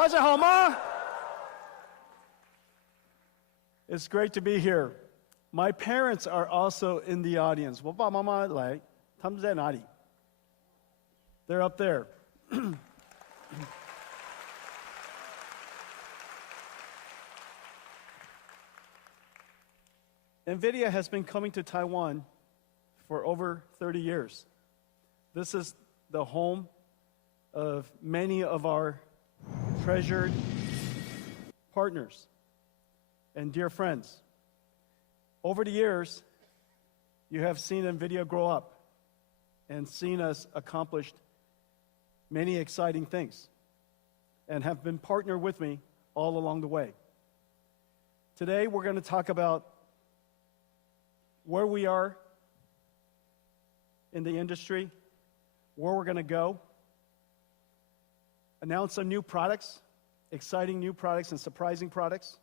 大家好吗? It's great to be here. My parents are also in the audience. 我爸爸妈妈来，他们在哪里? They're up there. Nvidia has been coming to Taiwan for over 30 years. This is the home of many of our treasured partners and dear friends. Over the years, you have seen Nvidia grow up and seen us accomplish many exciting things and have been partnered with me all along the way. Today, we're going to talk about where we are in the industry, where we're going to go, announce some new products, exciting new products and surprising products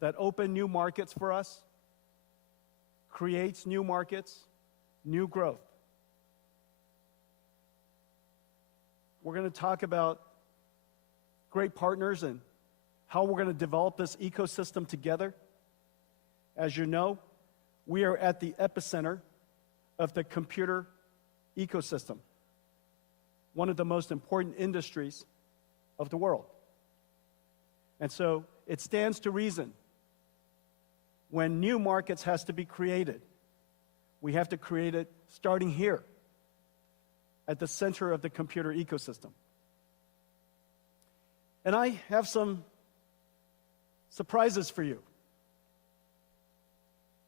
that open new markets for us, creates new markets, new growth. We're going to talk about great partners and how we're going to develop this ecosystem together. As you know, we are at the epicenter of the computer ecosystem, one of the most important industries of the world. And so it stands to reason when new markets has to be created, we have to create it starting here at the center of the computer ecosystem. And I have some surprises for you.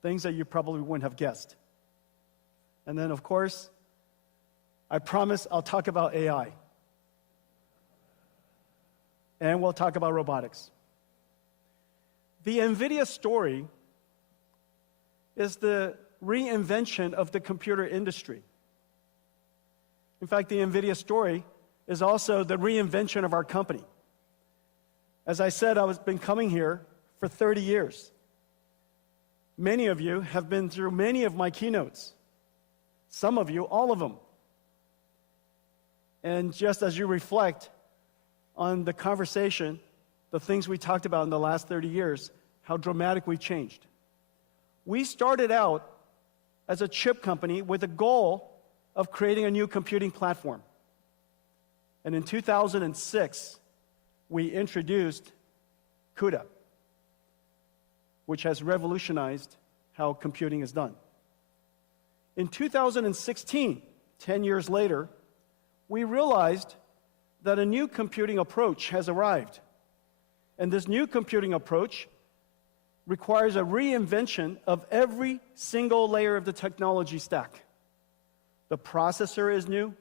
Things that you probably wouldn't have guessed. And then, of course, I promise I'll talk about AI. And we'll talk about robotics. The Nvidia story is the reinvention of the computer industry. In fact, the Nvidia story is also the reinvention of our company. As I said, I've been coming here for 30 years. Many of you have been through many of my keynotes. Some of you, all of them. And just as you reflect on the conversation, the things we talked about in the last 30 years, how dramatic we've changed. We started out as a chip company with a goal of creating a new computing platform. And in 2006, we introduced CUDA, which has revolutionized how computing is done. In 2016, 10 years later, we realized that a new computing approach has arrived. And this new computing approach requires a reinvention of every single layer of the technology stack. The processor is new.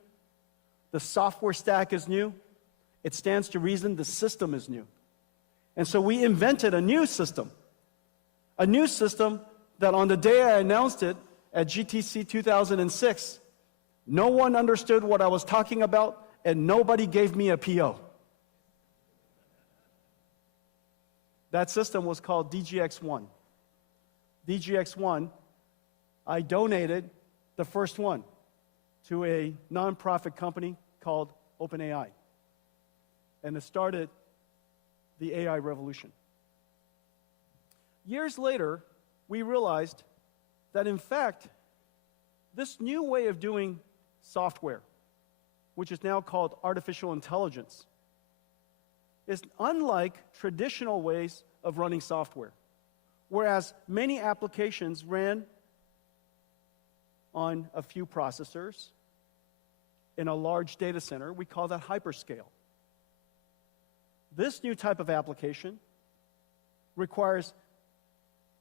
The software stack is new. It stands to reason the system is new. And so we invented a new system that on the day I announced it at GTC 2006, no one understood what I was talking about, and nobody gave me a PO. That system was called DGX-1. DGX-1, I donated the first one to a nonprofit company called OpenAI. And it started the AI revolution. Years later, we realized that in fact, this new way of doing software, which is now called artificial intelligence, is unlike traditional ways of running software. Whereas many applications ran on a few processors in a large data center, we call that hyperscale. This new type of application requires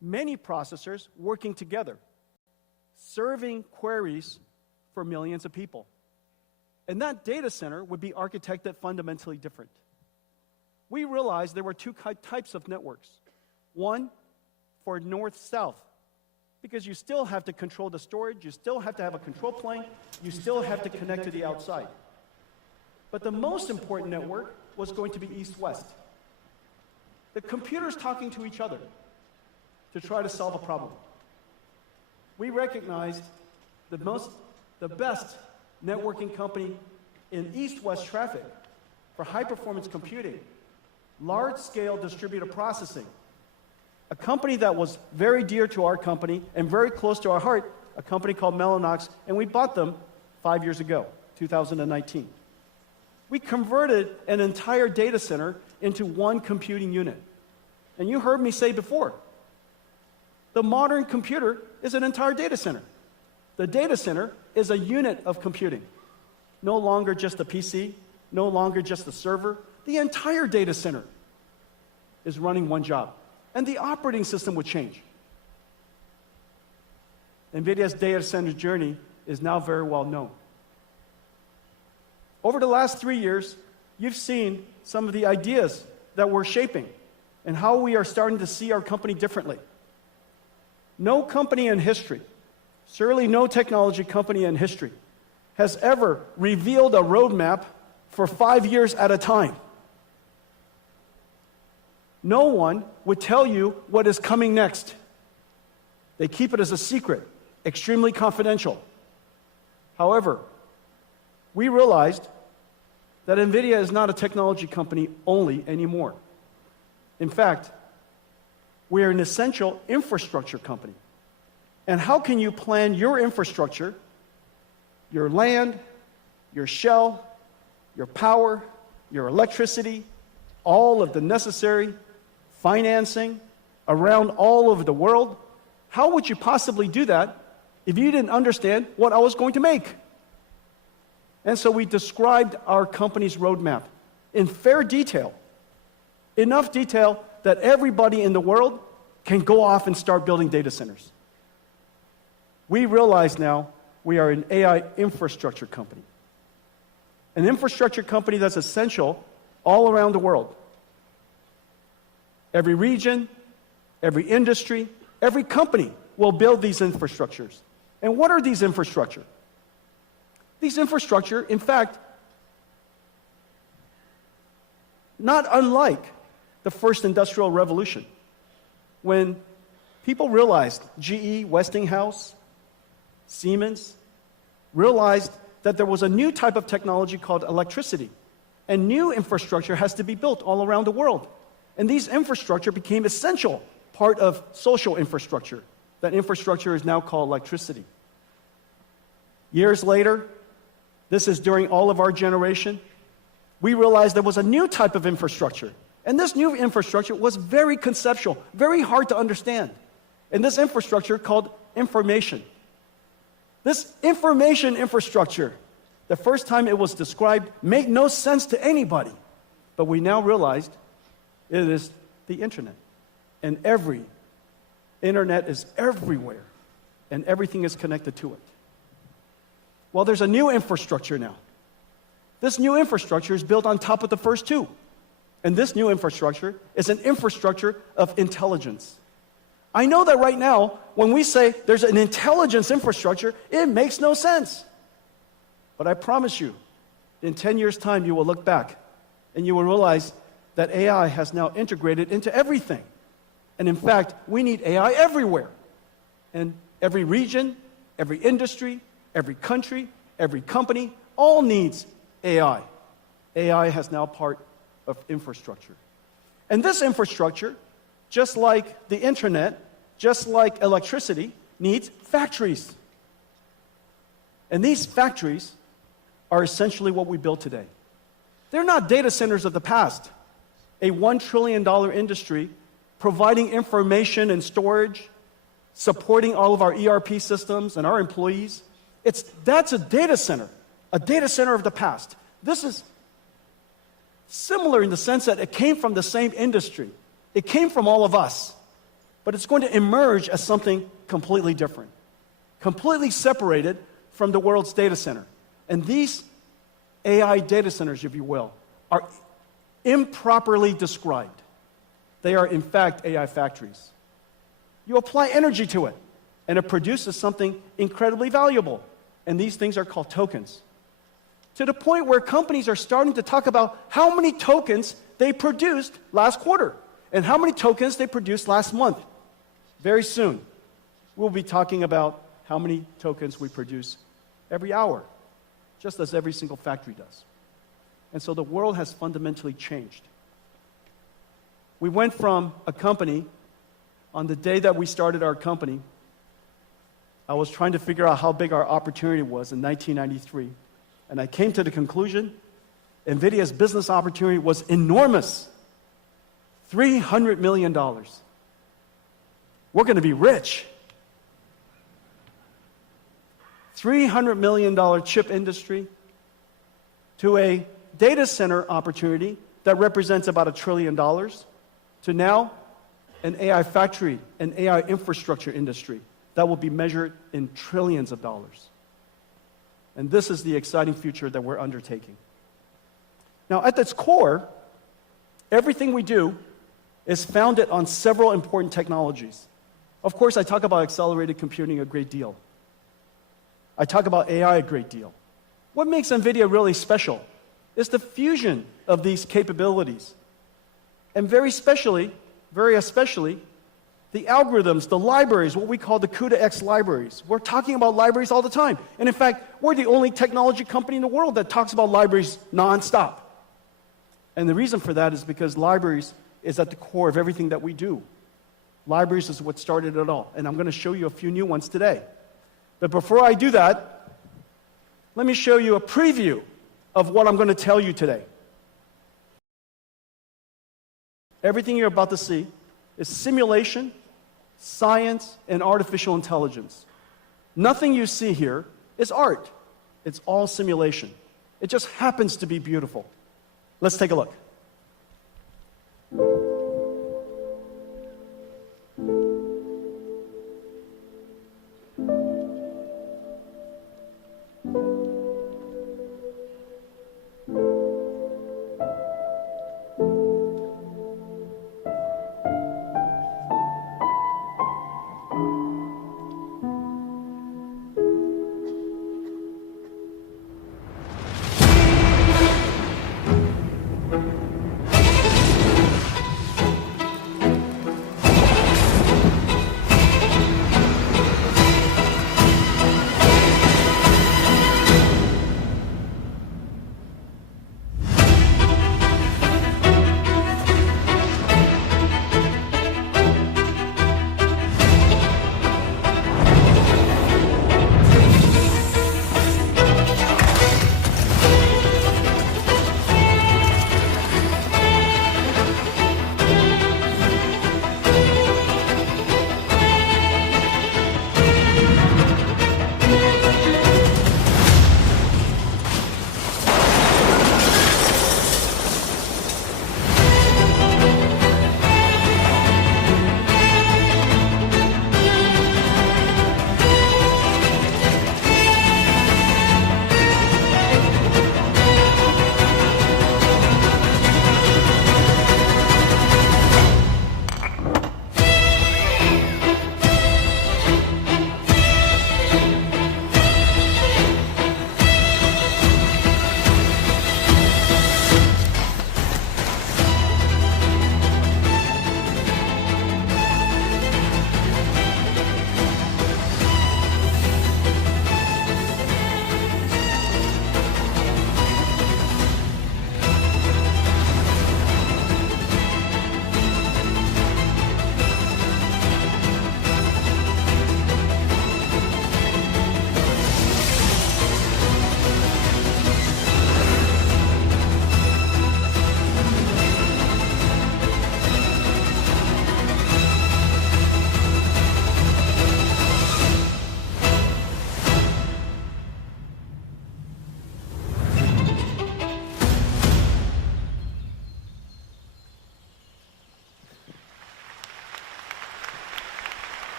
many processors working together, serving queries for millions of people. And that data center would be architected fundamentally different. We realized there were two types of networks. One for north-south, because you still have to control the storage, you still have to have a control plane, you still have to connect to the outside. But the most important network was going to be east-west. The computers talking to each other to try to solve a problem. We recognized the best networking company in east-west traffic for high-performance computing, large-scale distributed processing. A company that was very dear to our company and very close to our heart, a company called Mellanox, and we bought them 5 years ago, 2019. We converted an entire data center into one computing unit. And you heard me say before, the modern computer is an entire data center. The data center is a unit of computing. No longer just a PC, no longer just a server. The entire data center is running one job. And the operating system would change. NVIDIA's data center journey is now very well known. Over the last 3 years, you've seen some of the ideas that we're shaping and how we are starting to see our company differently. No company in history, certainly no technology company in history, has ever revealed a roadmap for 5 years at a time. No one would tell you what is coming next. They keep it as a secret, extremely confidential. However, we realized that NVIDIA is not a technology company only anymore. In fact, we are an essential infrastructure company. And how can you plan your infrastructure, your land, your shell, your power, your electricity, all of the necessary financing around all over the world? How would you possibly do that if you didn't understand what I was going to make? And so we described our company's roadmap in fair detail, enough detail that everybody in the world can go off and start building data centers. We realize now we are an AI infrastructure company, an infrastructure company that's essential all around the world. Every region, every industry, every company will build these infrastructures. And what are these infrastructure? These infrastructure, in fact, not unlike the first industrial revolution, when people realized, GE, Westinghouse, Siemens, realized that there was a new type of technology called electricity, and new infrastructure has to be built all around the world. And these infrastructure became essential part of social infrastructure. That infrastructure is now called electricity. Years later, this is during all of our generation, we realized there was a new type of infrastructure. And this new infrastructure was very conceptual, very hard to understand. And this infrastructure called information. This information infrastructure, the first time it was described, made no sense to anybody. But we now realized it is the internet. And internet is everywhere. And everything is connected to it. Well, there's a new infrastructure now. This new infrastructure is built on top of the first two. And this new infrastructure is an infrastructure of intelligence. I know that right now, when we say there's an intelligence infrastructure, it makes no sense. But I promise you, in 10 years' time, you will look back and you will realize that AI has now integrated into everything. And in fact, we need AI everywhere. And every region, every industry, every country, every company, all needs AI. AI has now part of infrastructure. And this infrastructure, just like the internet, just like electricity, needs factories. And these factories are essentially what we build today. They're not data centers of the past, a $1 trillion industry providing information and storage, supporting all of our ERP systems and our employees. That's a data center of the past. This is similar in the sense that it came from the same industry. It came from all of us, but it's going to emerge as something completely different, completely separated from the world's data center. And these AI data centers, if you will, are improperly described. They are, in fact, AI factories. You apply energy to it, and it produces something incredibly valuable. And these things are called tokens. To the point where companies are starting to talk about how many tokens they produced last quarter and how many tokens they produced last month. Very soon, we'll be talking about how many tokens we produce every hour, just as every single factory does. And so the world has fundamentally changed. We went from a company, on the day that we started our company, I was trying to figure out how big our opportunity was in 1993. And I came to the conclusion, NVIDIA's business opportunity was enormous. $300 million. We're going to be rich. $300 million chip industry to a data center opportunity that represents about $1 trillion to now an AI factory, an AI infrastructure industry that will be measured in trillions of dollars. And this is the exciting future that we're undertaking. Now, at its core, everything we do is founded on several important technologies. Of course, I talk about accelerated computing a great deal. I talk about AI a great deal. What makes NVIDIA really special is the fusion of these capabilities. And very especially, the algorithms, the libraries, what we call the COMPUTEX libraries. We're talking about libraries all the time. And in fact, we're the only technology company in the world that talks about libraries nonstop. And the reason for that is because libraries is at the core of everything that we do. Libraries is what started it all. And I'm going to show you a few new ones today. But before I do that, let me show you a preview of what I'm going to tell you today. Everything you're about to see is simulation, science, and artificial intelligence. Nothing you see here is art. It's all simulation. It just happens to be beautiful. Let's take a look.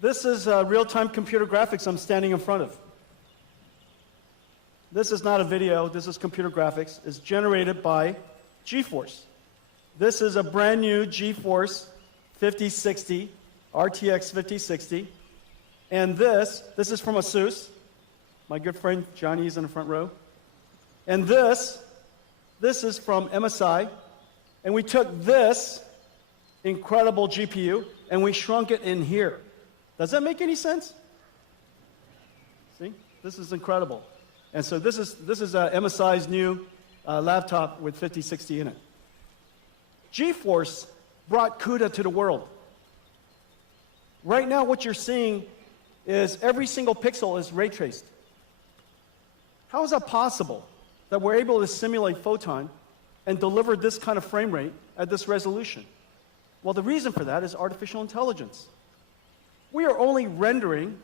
This is real-time computer graphics I'm standing in front of. This is not a video, this is computer graphics. It's generated by GeForce. This is a brand new GeForce 5060, RTX 5060. And this is from ASUS. My good friend Johnny is in the front row. And this is from MSI. And we took this incredible GPU and we shrunk it in here. Does that make any sense? See? This is incredible. And so this is MSI's new laptop with 5060 in it. GeForce brought CUDA to the world. Right now, what you're seeing is every single pixel is ray traced. How is that possible that we're able to simulate photon and deliver this kind of frame rate at this resolution? Well, the reason for that is artificial intelligence. We're only rendering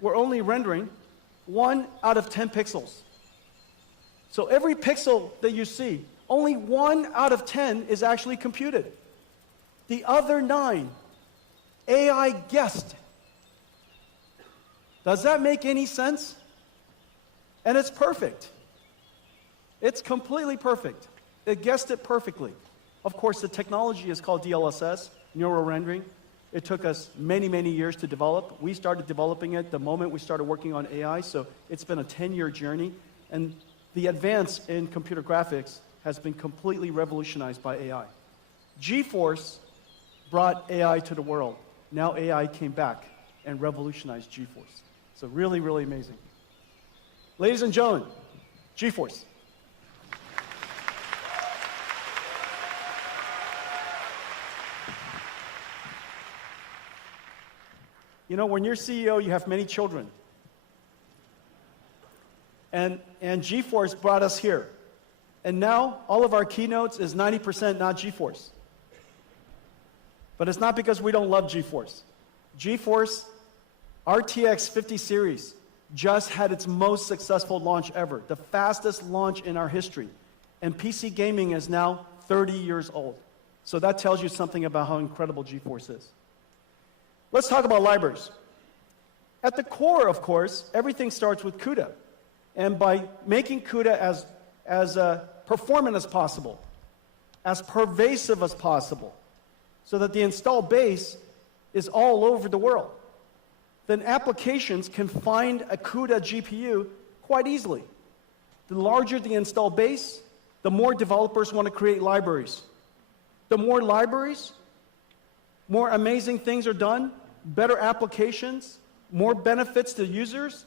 1 out of 10 pixels. So every pixel that you see, only 1 out of 10 is actually computed. The other 9, AI guessed. Does that make any sense? And it's perfect. It's completely perfect. It guessed it perfectly. Of course, the technology is called DLSS, neural rendering. It took us many, many years to develop. We started developing it the moment we started working on AI, so it's been a 10-year journey. And the advance in computer graphics has been completely revolutionized by AI. GeForce brought AI to the world. Now AI came back and revolutionized GeForce. So really, really amazing. Ladies and gentlemen, GeForce. You know, when you're CEO, you have many children. And GeForce brought us here. And now, all of our keynotes is 90% not GeForce. But it's not because we don't love GeForce. GeForce RTX 50 series just had its most successful launch ever, the fastest launch in our history. And PC gaming is now 30 years old. So that tells you something about how incredible GeForce is. Let's talk about libraries. At the core, of course, everything starts with CUDA. And by making CUDA as performant as possible, as pervasive as possible, so that the installed base is all over the world, then applications can find a CUDA GPU quite easily. The larger the installed base, the more developers want to create libraries. The more libraries, more amazing things are done, better applications, more benefits to users,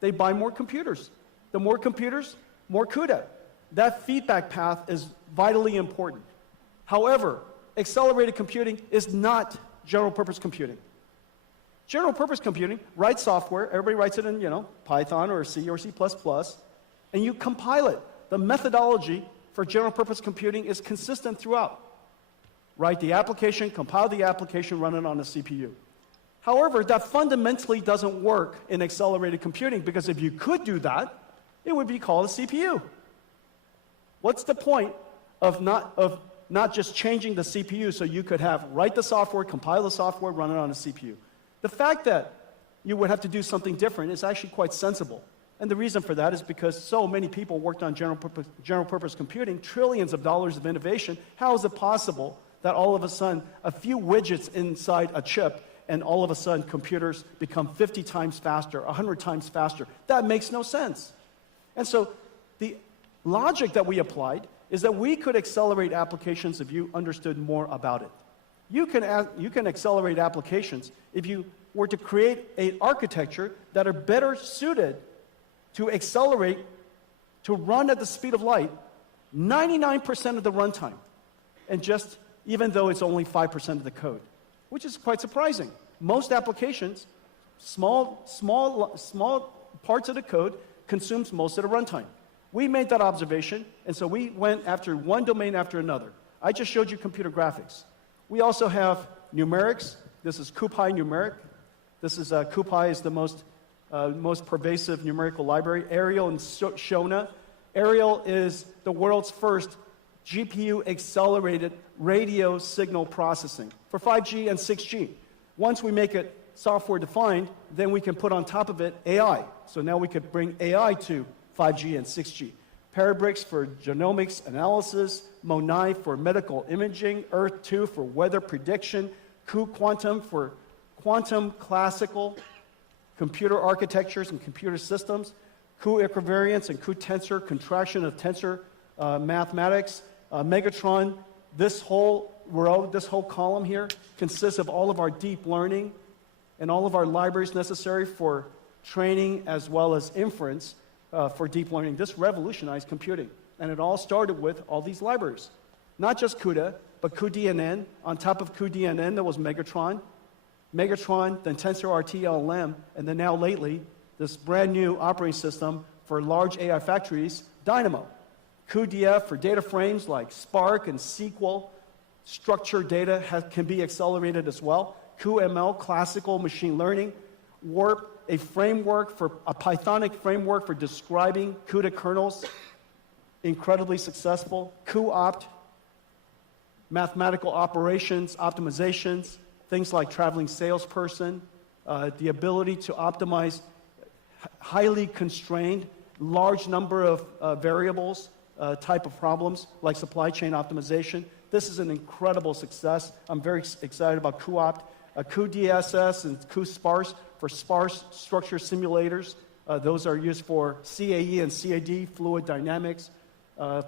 they buy more computers. The more computers, more CUDA. That feedback path is vitally important. However, accelerated computing is not general purpose computing. General purpose computing, write software, everybody writes it in, Python or C or C++, and you compile it. The methodology for general purpose computing is consistent throughout. Write the application, compile the application, run it on a CPU. However, that fundamentally doesn't work in accelerated computing, because if you could do that, it would be called a CPU. What's the point of not just changing the CPU so you could write the software, compile the software, run it on a CPU? The fact that you would have to do something different is actually quite sensible. And the reason for that is because so many people worked on general purpose computing, trillions of dollars of innovation. How is it possible that all of a sudden a few widgets inside a chip and all of a sudden computers become 50 times faster, 100 times faster? That makes no sense. And so the logic that we applied is that we could accelerate applications if you understood more about it. You can accelerate applications if you were to create an architecture that are better suited to accelerate, to run at the speed of light, 99% of the runtime, and just even though it's only 5% of the code, which is quite surprising. Most applications, small parts of the code consumes most of the runtime. We made that observation, and so we went after one domain after another. I just showed you computer graphics. We also have numerics. This is CUPI numeric. This is CUPI is the most pervasive numerical library. Arial and Shona. Arial is the world's first GPU accelerated radio signal processing for 5G and 6G. Once we make it software defined, then we can put on top of it AI. So now we could bring AI to 5G and 6G. Parabricks for genomics analysis, MONAI for medical imaging, Earth-2 for weather prediction, cuQuantum for quantum classical computer architectures and computer systems, cuequivariance and cuTensor, contraction of tensor mathematics, Megatron. This whole row, this whole column here consists of all of our deep learning and all of our libraries necessary for training as well as inference for deep learning. This revolutionized computing. And it all started with all these libraries. Not just CUDA, but cuDNN. On top of cuDNN, there was Megatron. Megatron, then TensorRT LLM, and then now lately, this brand new operating system for large AI factories, Dynamo. cuDF for data frames like Spark and SQL. Structured data can be accelerated as well. cuML, classical machine learning. Warp, a Pythonic framework for describing CUDA kernels, incredibly successful. cuOpt, mathematical operations, optimizations, things like traveling salesperson, the ability to optimize highly constrained, large number of variables type of problems like supply chain optimization. This is an incredible success. I'm very excited about cuOpt, cuDSS and cuSparse for sparse structure simulators. Those are used for CAE and CAD, fluid dynamics,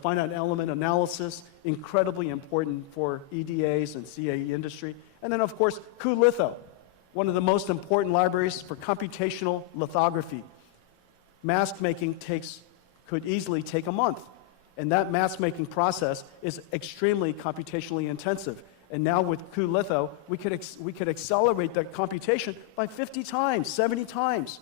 finite element analysis, incredibly important for EDAs and CAE industry. And then, of course, cuLitho, one of the most important libraries for computational lithography. Mask making could easily take a month. And that mask making process is extremely computationally intensive. And now with cuLitho, we could accelerate that computation by 50 times, 70 times.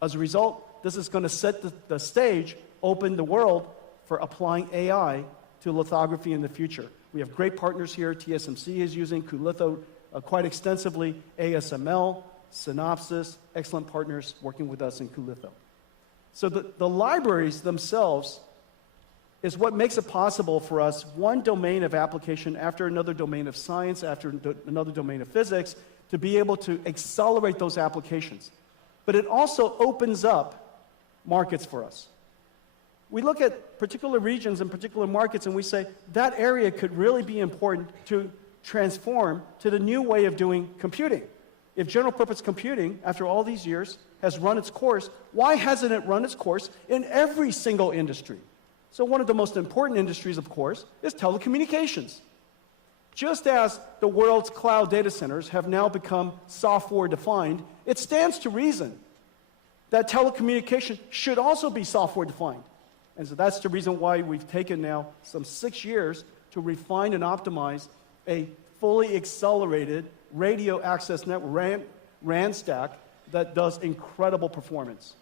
As a result, this is going to set the stage, open the world for applying AI to lithography in the future. We have great partners here. TSMC is using cuLitho quite extensively. ASML, Synopsys, excellent partners working with us in cuLitho. So the libraries themselves is what makes it possible for us, one domain of application after another domain of science, after another domain of physics, to be able to accelerate those applications. But it also opens up markets for us. We look at particular regions and particular markets and we say, that area could really be important to transform to the new way of doing computing. If general purpose computing, after all these years, has run its course, why hasn't it run its course in every single industry? So one of the most important industries, of course, is telecommunications. Just as the world's cloud data centers have now become software-defined, it stands to reason that telecommunication should also be software-defined. And so that's the reason why we've taken now some 6 years to refine and optimize a fully accelerated radio access network, RAN stack, that does incredible performance.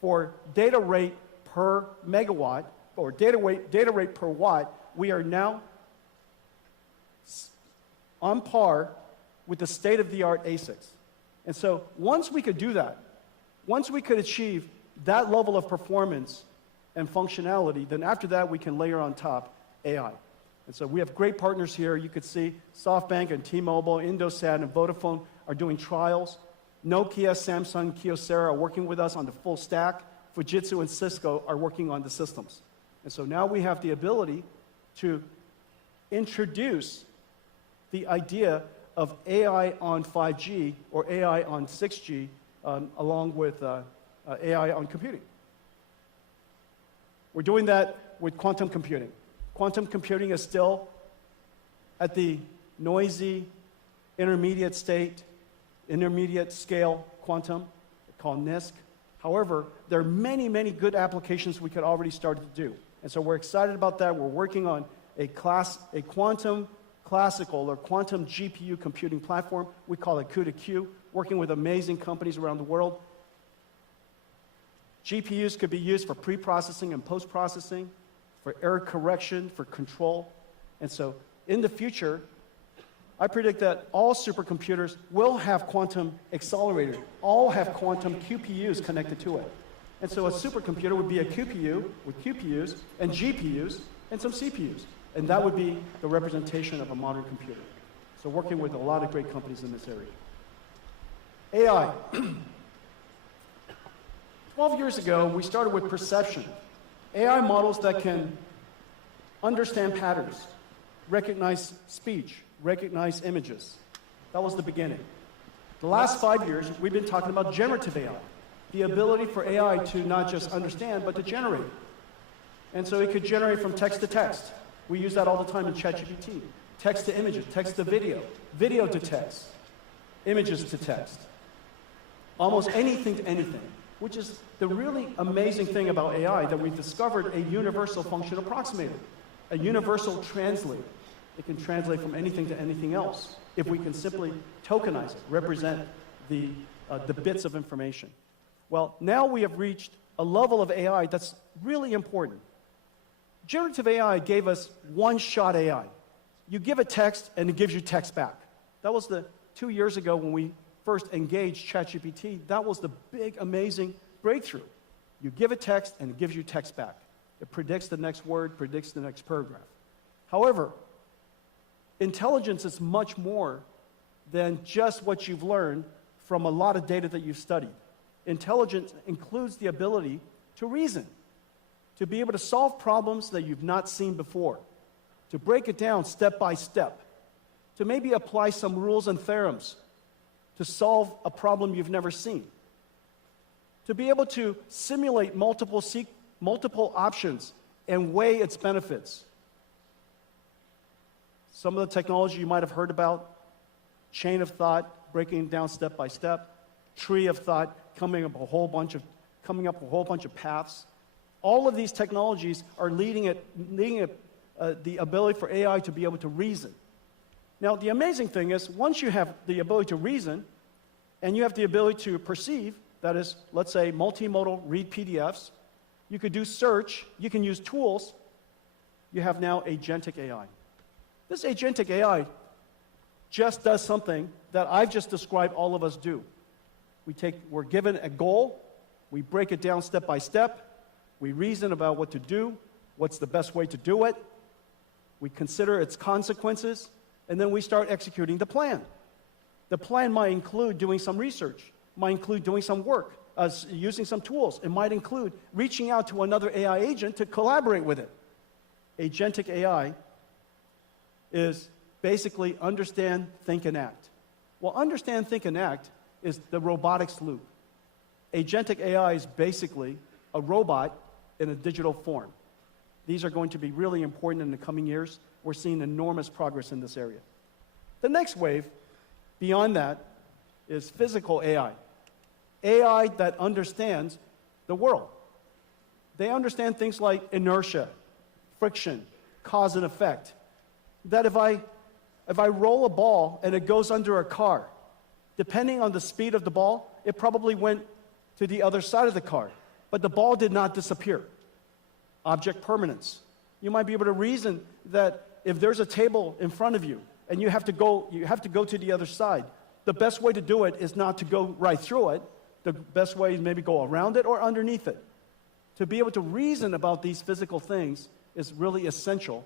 For data rate per megawatt, or data rate per watt, we are now on par with the state-of-the-art ASICs. And so once we could do that, once we could achieve that level of performance and functionality, then after that we can layer on top AI. And so we have great partners here. You could see SoftBank and T-Mobile, Indosat and Vodafone are doing trials. Nokia, Samsung, Kyocera are working with us on the full stack. Fujitsu and Cisco are working on the systems. And so now we have the ability to introduce the idea of AI on 5G or AI on 6G along with AI on computing. We're doing that with quantum computing. Quantum computing is still at the noisy, intermediate scale quantum, called NISQ. However, there are many, many good applications we could already start to do. And so we're excited about that. We're working on a quantum classical or quantum GPU computing platform. We call it CUDA-Q, working with amazing companies around the world. GPUs could be used for pre-processing and post-processing, for error correction, for control. And so in the future, I predict that all supercomputers will have quantum accelerators, all have quantum QPUs connected to it. And so a supercomputer would be a QPU with QPUs and GPUs and some CPUs. And that would be the representation of a modern computer. So working with a lot of great companies in this area. AI. 12 years ago, we started with perception. AI models that can understand patterns, recognize speech, recognize images. That was the beginning. The last 5 years, we've been talking about generative AI, the ability for AI to not just understand, but to generate. And so it could generate from text to text. We use that all the time in ChatGPT. Text to images, text to video, video to text, images to text. almost anything to anything, which is the really amazing thing about AI, that we've discovered a universal function approximator, a universal translator. It can translate from anything to anything else if we can simply tokenize it, represent the bits of information. Well, now we have reached a level of AI that's really important. Generative AI gave us one-shot AI. You give it text, and it gives you text back. That was 2 years ago when we first engaged ChatGPT. That was the big, amazing breakthrough. You give it text, and it gives you text back. It predicts the next word, predicts the next paragraph. However, intelligence is much more than just what you've learned from a lot of data that you've studied. Intelligence includes the ability to reason, to be able to solve problems that you've not seen before, to break it down step by step, to maybe apply some rules and theorems to solve a problem you've never seen, to be able to simulate multiple options and weigh its benefits. Some of the technology you might have heard about, chain of thought, breaking it down step by step, tree of thought, coming up with a whole bunch of paths. All of these technologies are leading the ability for AI to be able to reason. Now, the amazing thing is, once you have the ability to reason, and you have the ability to perceive, that is, let's say, multimodal read PDFs, you could do search, you can use tools, you have now agentic AI. This agentic AI just does something that I've just described all of us do. We're given a goal, we break it down step by step, we reason about what to do, what's the best way to do it, we consider its consequences, and then we start executing the plan. The plan might include doing some research, might include doing some work, using some tools. It might include reaching out to another AI agent to collaborate with it. Agentic AI is basically understand, think, and act. Well, understand, think, and act is the robotics loop. Agentic AI is basically a robot in a digital form. These are going to be really important in the coming years. We're seeing enormous progress in this area. The next wave, beyond that, is physical AI. AI that understands the world. They understand things like inertia, friction, cause and effect. That if I roll a ball and it goes under a car, depending on the speed of the ball, it probably went to the other side of the car. But the ball did not disappear. Object permanence. You might be able to reason that if there's a table in front of you and you have to go to the other side, the best way to do it is not to go right through it. The best way is maybe go around it or underneath it. To be able to reason about these physical things is really essential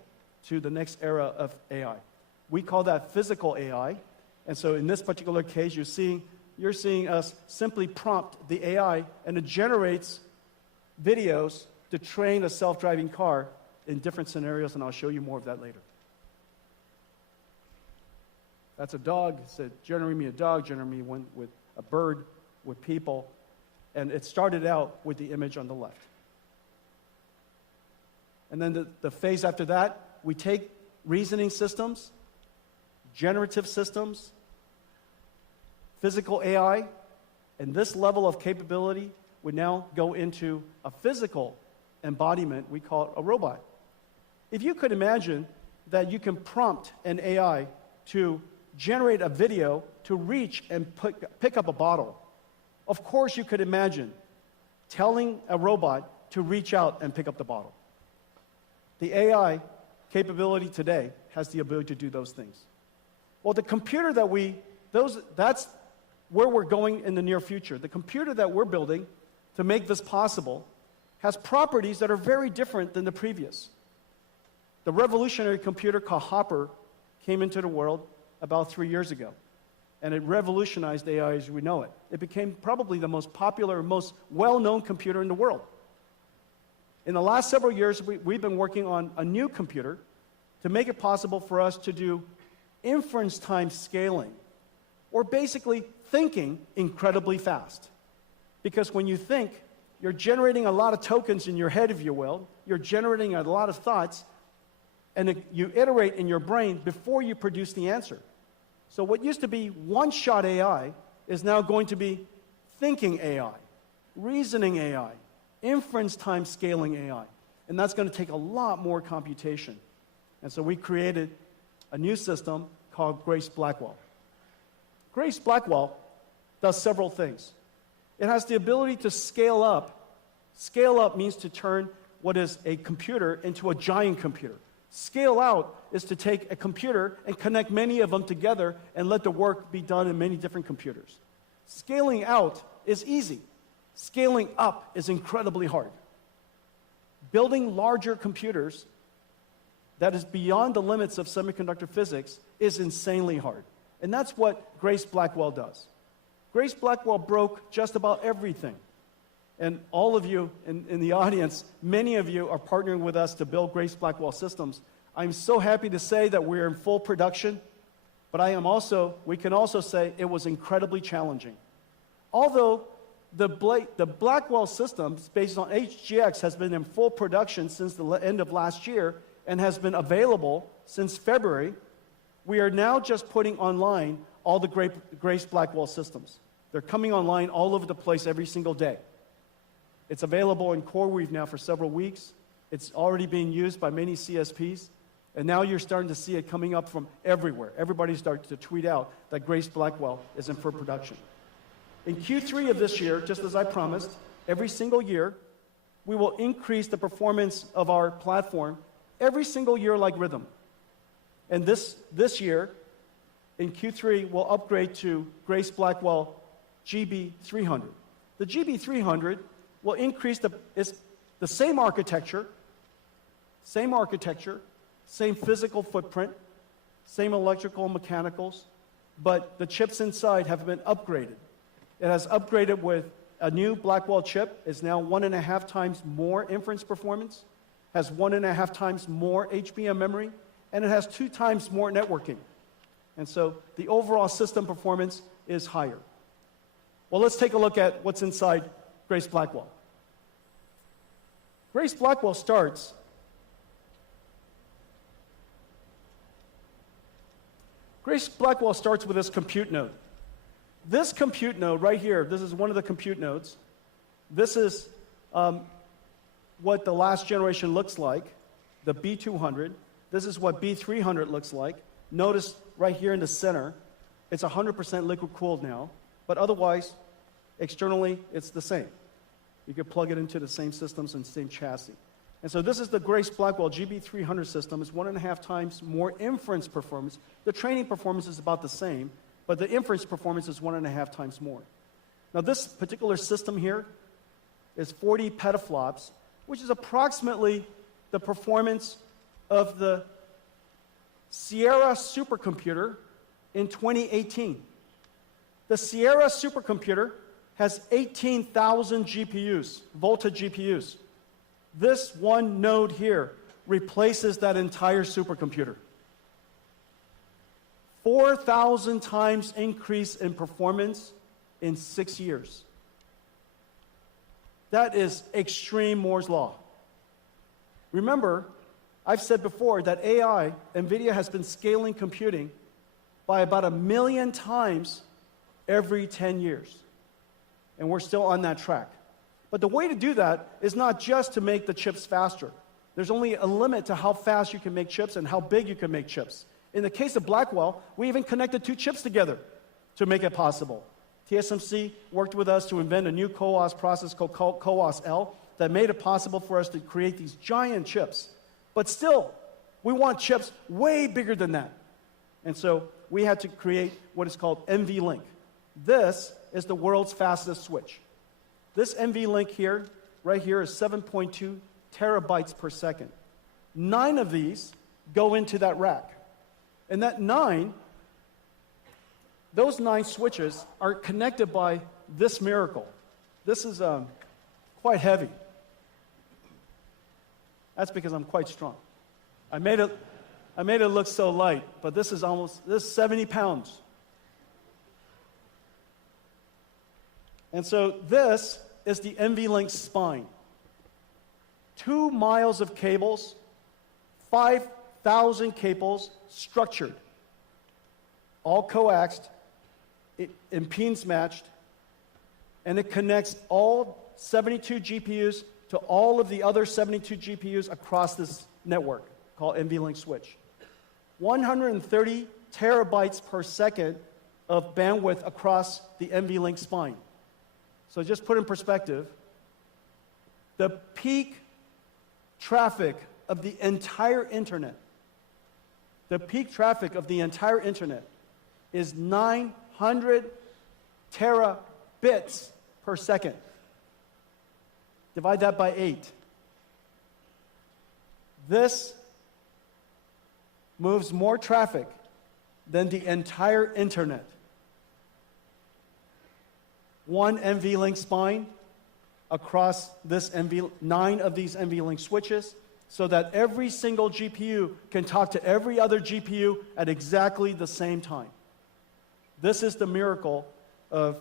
to the next era of AI. We call that physical AI. And so in this particular case, you're seeing us simply prompt the AI, and it generates videos to train a self-driving car in different scenarios, and I'll show you more of that later. That's a dog. It said, generate me a dog, generate me one with a bird, with people. And it started out with the image on the left. And then the phase after that, we take reasoning systems, generative systems, physical AI, and this level of capability would now go into a physical embodiment we call a robot. If you could imagine that you can prompt an AI to generate a video to reach and pick up a bottle, of course you could imagine telling a robot to reach out and pick up the bottle. The AI capability today has the ability to do those things. Well, the computer that's where we're going in the near future. The computer that we're building to make this possible has properties that are very different than the previous. The revolutionary computer called Hopper came into the world about 3 years ago, and it revolutionized AI as we know it. It became probably the most popular, most well-known computer in the world. In the last several years, we've been working on a new computer to make it possible for us to do inference time scaling, or basically thinking incredibly fast. Because when you think, you're generating a lot of tokens in your head, if you will. You're generating a lot of thoughts, and you iterate in your brain before you produce the answer. So what used to be one-shot AI is now going to be thinking AI, reasoning AI, inference time scaling AI. And that's going to take a lot more computation. And so we created a new system called Grace Blackwell. Grace Blackwell does several things. It has the ability to scale up. Scale up means to turn what is a computer into a giant computer. Scale out is to take a computer and connect many of them together and let the work be done in many different computers. Scaling out is easy. Scaling up is incredibly hard. Building larger computers that is beyond the limits of semiconductor physics is insanely hard. And that's what Grace Blackwell does. Grace Blackwell broke just about everything. And all of you in the audience, many of you are partnering with us to build Grace Blackwell systems. I'm so happy to say that we're in full production, but we can also say it was incredibly challenging. Although the Blackwell systems based on HGX has been in full production since the end of last year and has been available since February, we are now just putting online all the Grace Blackwell systems. They're coming online all over the place every single day. It's available in CoreWeave now for several weeks. It's already being used by many CSPs. And now you're starting to see it coming up from everywhere. Everybody's starting to tweet out that Grace Blackwell is in full production. In Q3 of this year, just as I promised, every single year, we will increase the performance of our platform every single year like rhythm. And this year, in Q3, we'll upgrade to Grace Blackwell GB300. The GB300 will increase it's the same architecture, same physical footprint, same electrical and mechanicals, but the chips inside have been upgraded. It has upgraded with a new Blackwell chip. It's now 1.5 times more inference performance, has 1.5 times more HBM memory, and it has 2 times more networking. And so the overall system performance is higher. Well, let's take a look at what's inside Grace Blackwell. Grace Blackwell starts with this compute node. This compute node right here, this is one of the compute nodes. This is what the last generation looks like, the B200. This is what B300 looks like. Notice right here in the center, it's 100% liquid cooled now, but otherwise, externally, it's the same. You could plug it into the same systems and same chassis. And so this is the Grace Blackwell GB300 system. It's 1.5 times more inference performance. The training performance is about the same, but the inference performance is 1.5 times more. Now this particular system here is 40 petaflops, which is approximately the performance of the Sierra supercomputer in 2018. The Sierra supercomputer has 18,000 GPUs, Volta GPUs. This one node here replaces that entire supercomputer. 4,000 times increase in performance in 6 years. That is extreme Moore's law. Remember, I've said before that AI, Nvidia has been scaling computing by about 1 million times every 10 years. And we're still on that track. But the way to do that is not just to make the chips faster. There's only a limit to how fast you can make chips and how big you can make chips. In the case of Blackwell, we even connected 2 chips together to make it possible. TSMC worked with us to invent a new CoWoS process called CoWoS-L that made it possible for us to create these giant chips. But still, we want chips way bigger than that. And so we had to create what is called NVLink. This is the world's fastest switch. This NVLink here, right here, is 7.2 terabytes per second. 9 of these go into that rack. And those 9 switches are connected by this miracle. This is quite heavy. That's because I'm quite strong. I made it look so light, but this is 70 pounds. And so this is the NVLink spine. 2 miles of cables, 5,000 cables structured, all coaxed, impedance matched, and it connects all 72 GPUs to all of the other 72 GPUs across this network called NVLink switch. 130 terabytes per second of bandwidth across the NVLink spine. So just put in perspective, the peak traffic of the entire internet, is 900 terabits per second. Divide that by 8. This moves more traffic than the entire internet. One NVLink spine across this 9 of these NVLink switches, so that every single GPU can talk to every other GPU at exactly the same time. This is the miracle of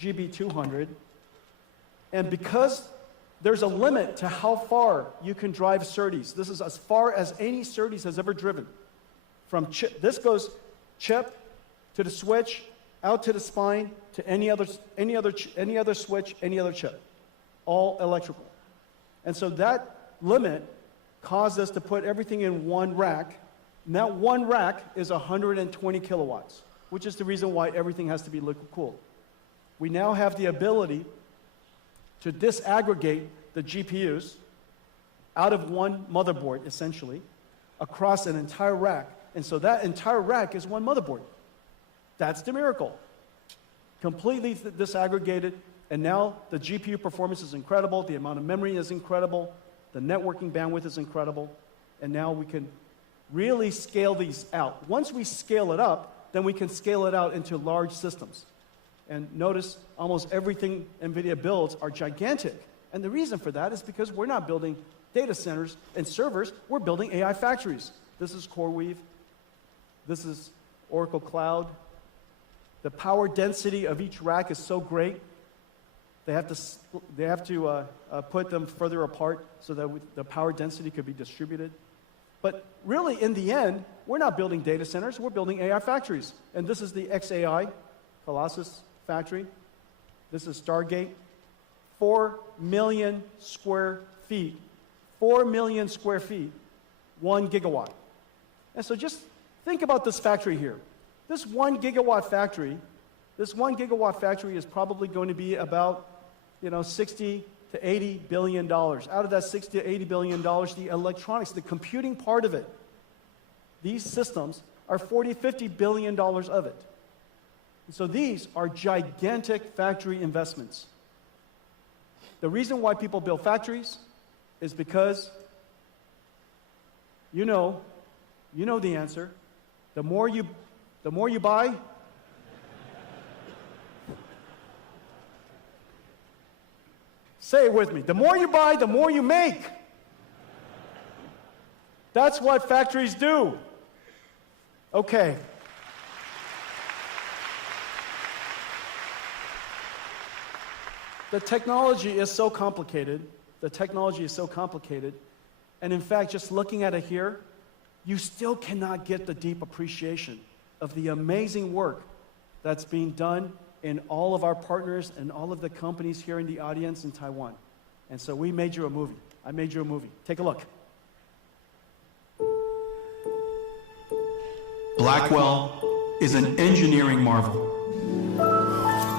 GB200. And because there's a limit to how far you can drive SerDes, this is as far as any SerDes has ever driven. From chip, this goes chip to the switch, out to the spine, to any other switch, any other chip, all electrical. And so that limit caused us to put everything in one rack, and that one rack is 120 kilowatts, which is the reason why everything has to be liquid cooled. We now have the ability to disaggregate the GPUs out of one motherboard, essentially, across an entire rack. And so that entire rack is one motherboard. That's the miracle. Completely disaggregated, and now the GPU performance is incredible, the amount of memory is incredible, the networking bandwidth is incredible, and now we can really scale these out. Once we scale it up, then we can scale it out into large systems. And notice almost everything NVIDIA builds are gigantic. And the reason for that is because we're not building data centers and servers, we're building AI factories. This is CoreWeave. This is Oracle Cloud. The power density of each rack is so great, they have to put them further apart so that the power density could be distributed. But really, in the end, we're not building data centers, we're building AI factories. And this is the XAI, Colossus factory. This is Stargate. 4 million square feet. 4 million square feet, 1 gigawatt. And so just think about this factory here. This 1 gigawatt factory is probably going to be about, 60 to 80 billion dollars. Out of that 60 to 80 billion dollars, the electronics, the computing part of it, these systems are 40, 50 billion dollars of it. And so these are gigantic factory investments. The reason why people build factories is because you know the answer. The more you buy, say it with me. The more you buy, the more you make. That's what factories do. Okay. The technology is so complicated. And in fact, just looking at it here, you still cannot get the deep appreciation of the amazing work that's being done in all of our partners and all of the companies here in the audience in Taiwan. And so we made you a movie. I made you a movie. Take a look. Blackwell is an engineering marvel.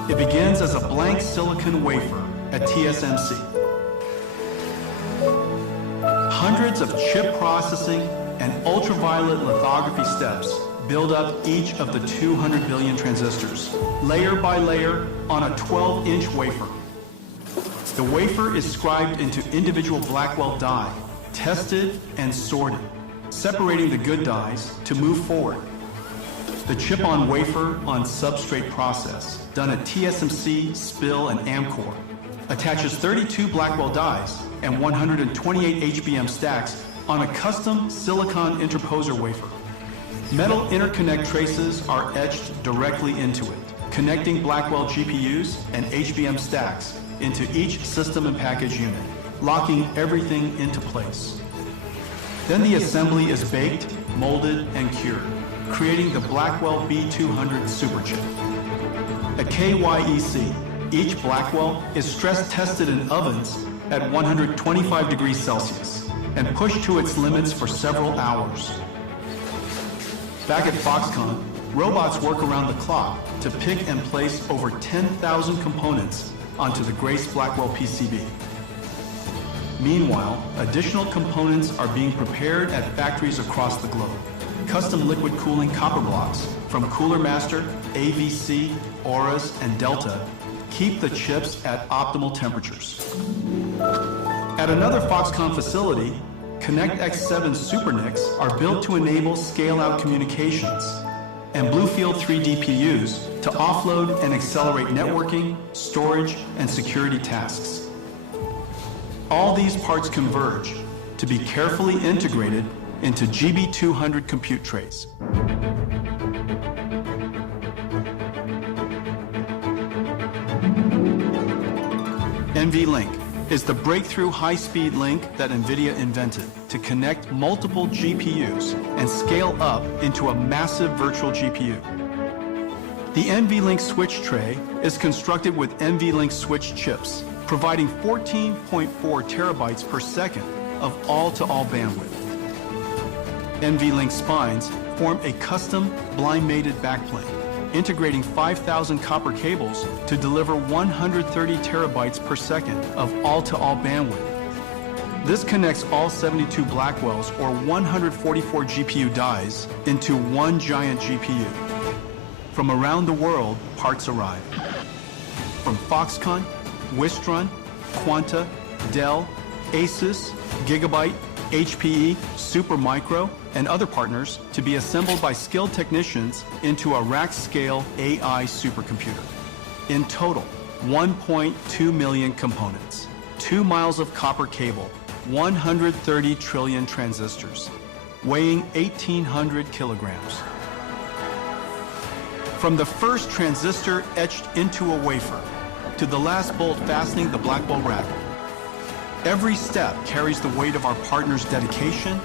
It begins as a blank silicon wafer at TSMC. Hundreds of chip processing and ultraviolet lithography steps build up each of the 200 billion transistors, layer by layer on a 12-inch wafer. The wafer is scribed into individual Blackwell die, tested and sorted, separating the good dies to move forward. The chip-on-wafer on substrate process, done at TSMC, SPIL, and Amkor, attaches 32 Blackwell dies and 128 HBM stacks on a custom silicon interposer wafer. Metal interconnect traces are etched directly into it, connecting Blackwell GPUs and HBM stacks into each system and package unit, locking everything into place. Then the assembly is baked, molded, and cured. creating the Blackwell B200 superchip. At KYEC, each Blackwell is stress-tested in ovens at 125 degrees Celsius and pushed to its limits for several hours. Back at Foxconn, robots work around the clock to pick and place over 10,000 components onto the Grace Blackwell PCB. Meanwhile, additional components are being prepared at factories across the globe. Custom liquid cooling copper blocks from Cooler Master, AVC, Auras, and Delta keep the chips at optimal temperatures. At another Foxconn facility, Connect X7 SuperNICs are built to enable scale-out communications, and Bluefield 3 DPUs to offload and accelerate networking, storage, and security tasks. All these parts converge to be carefully integrated into GB200 compute trays. NVLink is the breakthrough high-speed link that Nvidia invented to connect multiple GPUs and scale up into a massive virtual GPU. The NVLink switch tray is constructed with NVLink switch chips, providing 14.4 terabytes per second of all-to-all bandwidth. NVLink spines form a custom blind-mated backplane, integrating 5,000 copper cables to deliver 130 terabytes per second of all-to-all bandwidth. This connects all 72 Blackwells, or 144 GPU dies, into one giant GPU. From around the world, parts arrive. From Foxconn, Wistron, Quanta, Dell, Asus, Gigabyte, HPE, Supermicro, and other partners to be assembled by skilled technicians into a rack-scale AI supercomputer. In total, 1.2 million components, 2 miles of copper cable, 130 trillion transistors, weighing 1,800 kilograms. From the first transistor etched into a wafer to the last bolt fastening the Blackwell rack, every step carries the weight of our partners' dedication,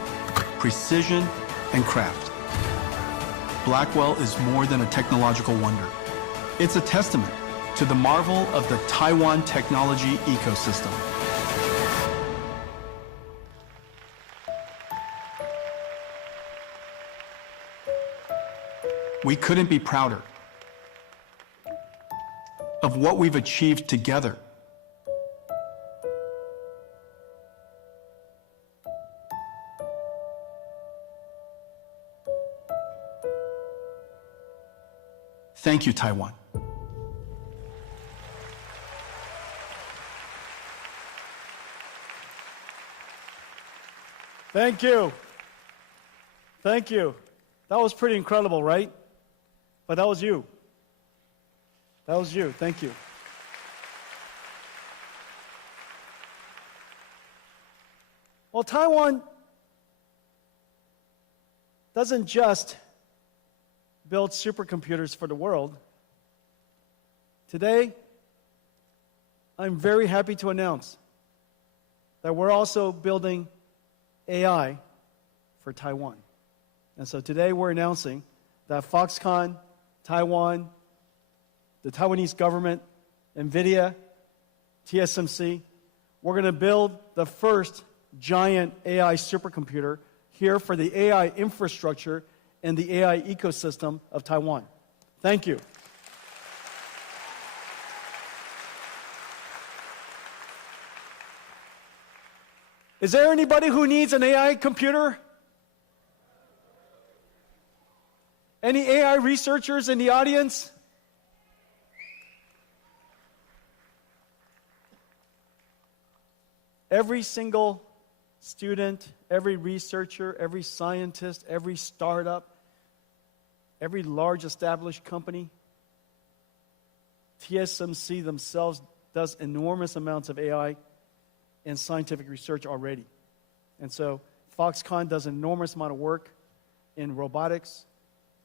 precision, and craft. Blackwell is more than a technological wonder. It's a testament to the marvel of the Taiwan technology ecosystem. We couldn't be prouder of what we've achieved together. Thank you, Taiwan. Thank you. Thank you. That was pretty incredible, right? But that was you. That was you. Thank you. Well, Taiwan doesn't just build supercomputers for the world. Today, I'm very happy to announce that we're also building AI for Taiwan. And so today we're announcing that Foxconn, Taiwan, the Taiwanese government, Nvidia, TSMC, we're going to build the first giant AI supercomputer here for the AI infrastructure and the AI ecosystem of Taiwan. Thank you. Is there anybody who needs an AI computer? Any AI researchers in the audience? Every single student, every researcher, every scientist, every startup, every large established company, TSMC themselves does enormous amounts of AI and scientific research already. And so Foxconn does an enormous amount of work in robotics.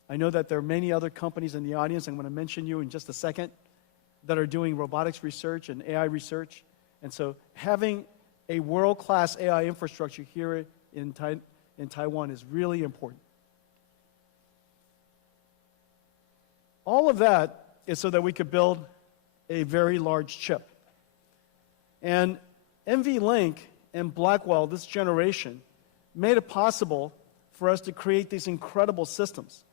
I know that there are many other companies in the audience, I'm going to mention you in just a second, that are doing robotics research and AI research. And so having a world-class AI infrastructure here in Taiwan is really important. All of that is so that we could build a very large chip. And NVLink and Blackwell, this generation, made it possible for us to create these incredible systems.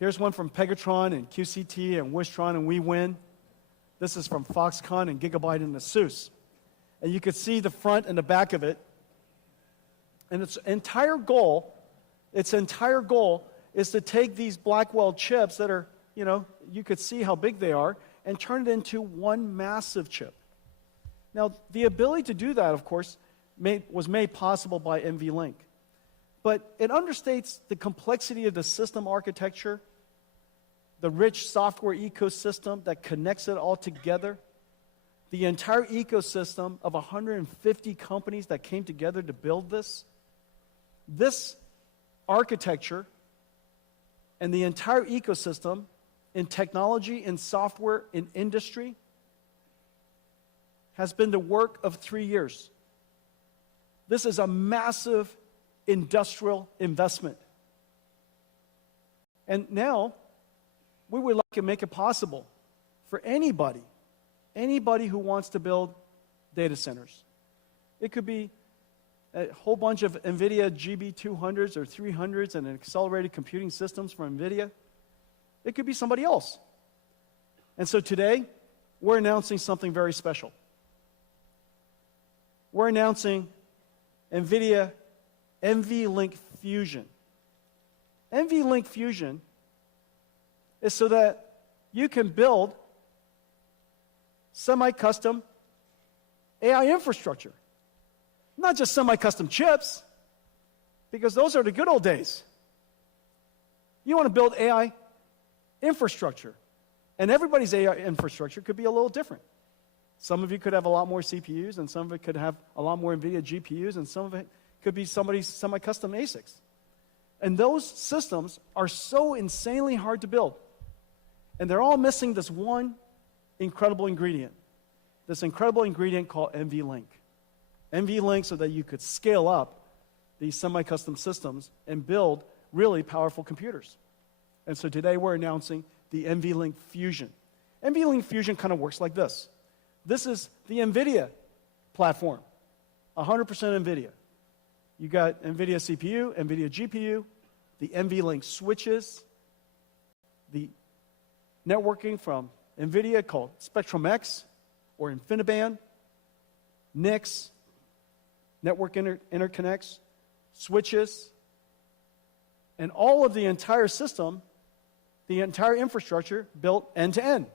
Here's one from Pegatron and QCT and Wistron and WeWin. This is from Foxconn and Gigabyte and ASUS. And you could see the front and the back of it. And its entire goal is to take these Blackwell chips that are, you could see how big they are, and turn it into one massive chip. Now, the ability to do that, of course, was made possible by NVLink. But it understates the complexity of the system architecture, the rich software ecosystem that connects it all together, the entire ecosystem of 150 companies that came together to build this. This architecture and the entire ecosystem in technology, in software, in industry has been the work of 3 years. This is a massive industrial investment. And now, we would like to make it possible for anybody who wants to build data centers. It could be a whole bunch of NVIDIA GB200s or 300s and accelerated computing systems from NVIDIA. It could be somebody else. And so today, we're announcing something very special. We're announcing NVIDIA NVLink Fusion. NVLink Fusion is so that you can build semi-custom AI infrastructure. Not just semi-custom chips, because those are the good old days. You want to build AI infrastructure. And everybody's AI infrastructure could be a little different. Some of you could have a lot more CPUs, and some of it could have a lot more NVIDIA GPUs, and some of it could be somebody's semi-custom ASICs. And those systems are so insanely hard to build. And they're all missing this one incredible ingredient. This incredible ingredient called NVLink. NVLink so that you could scale up these semi-custom systems and build really powerful computers. And so today we're announcing the NVLink Fusion. NVLink Fusion kind of works like this. This is the NVIDIA platform, 100% NVIDIA. You got NVIDIA CPU, NVIDIA GPU, the NVLink switches, the networking from NVIDIA called Spectrum-X or InfiniBand, NICs, network interconnects, switches, and all of the entire system, the entire infrastructure built end-to-end.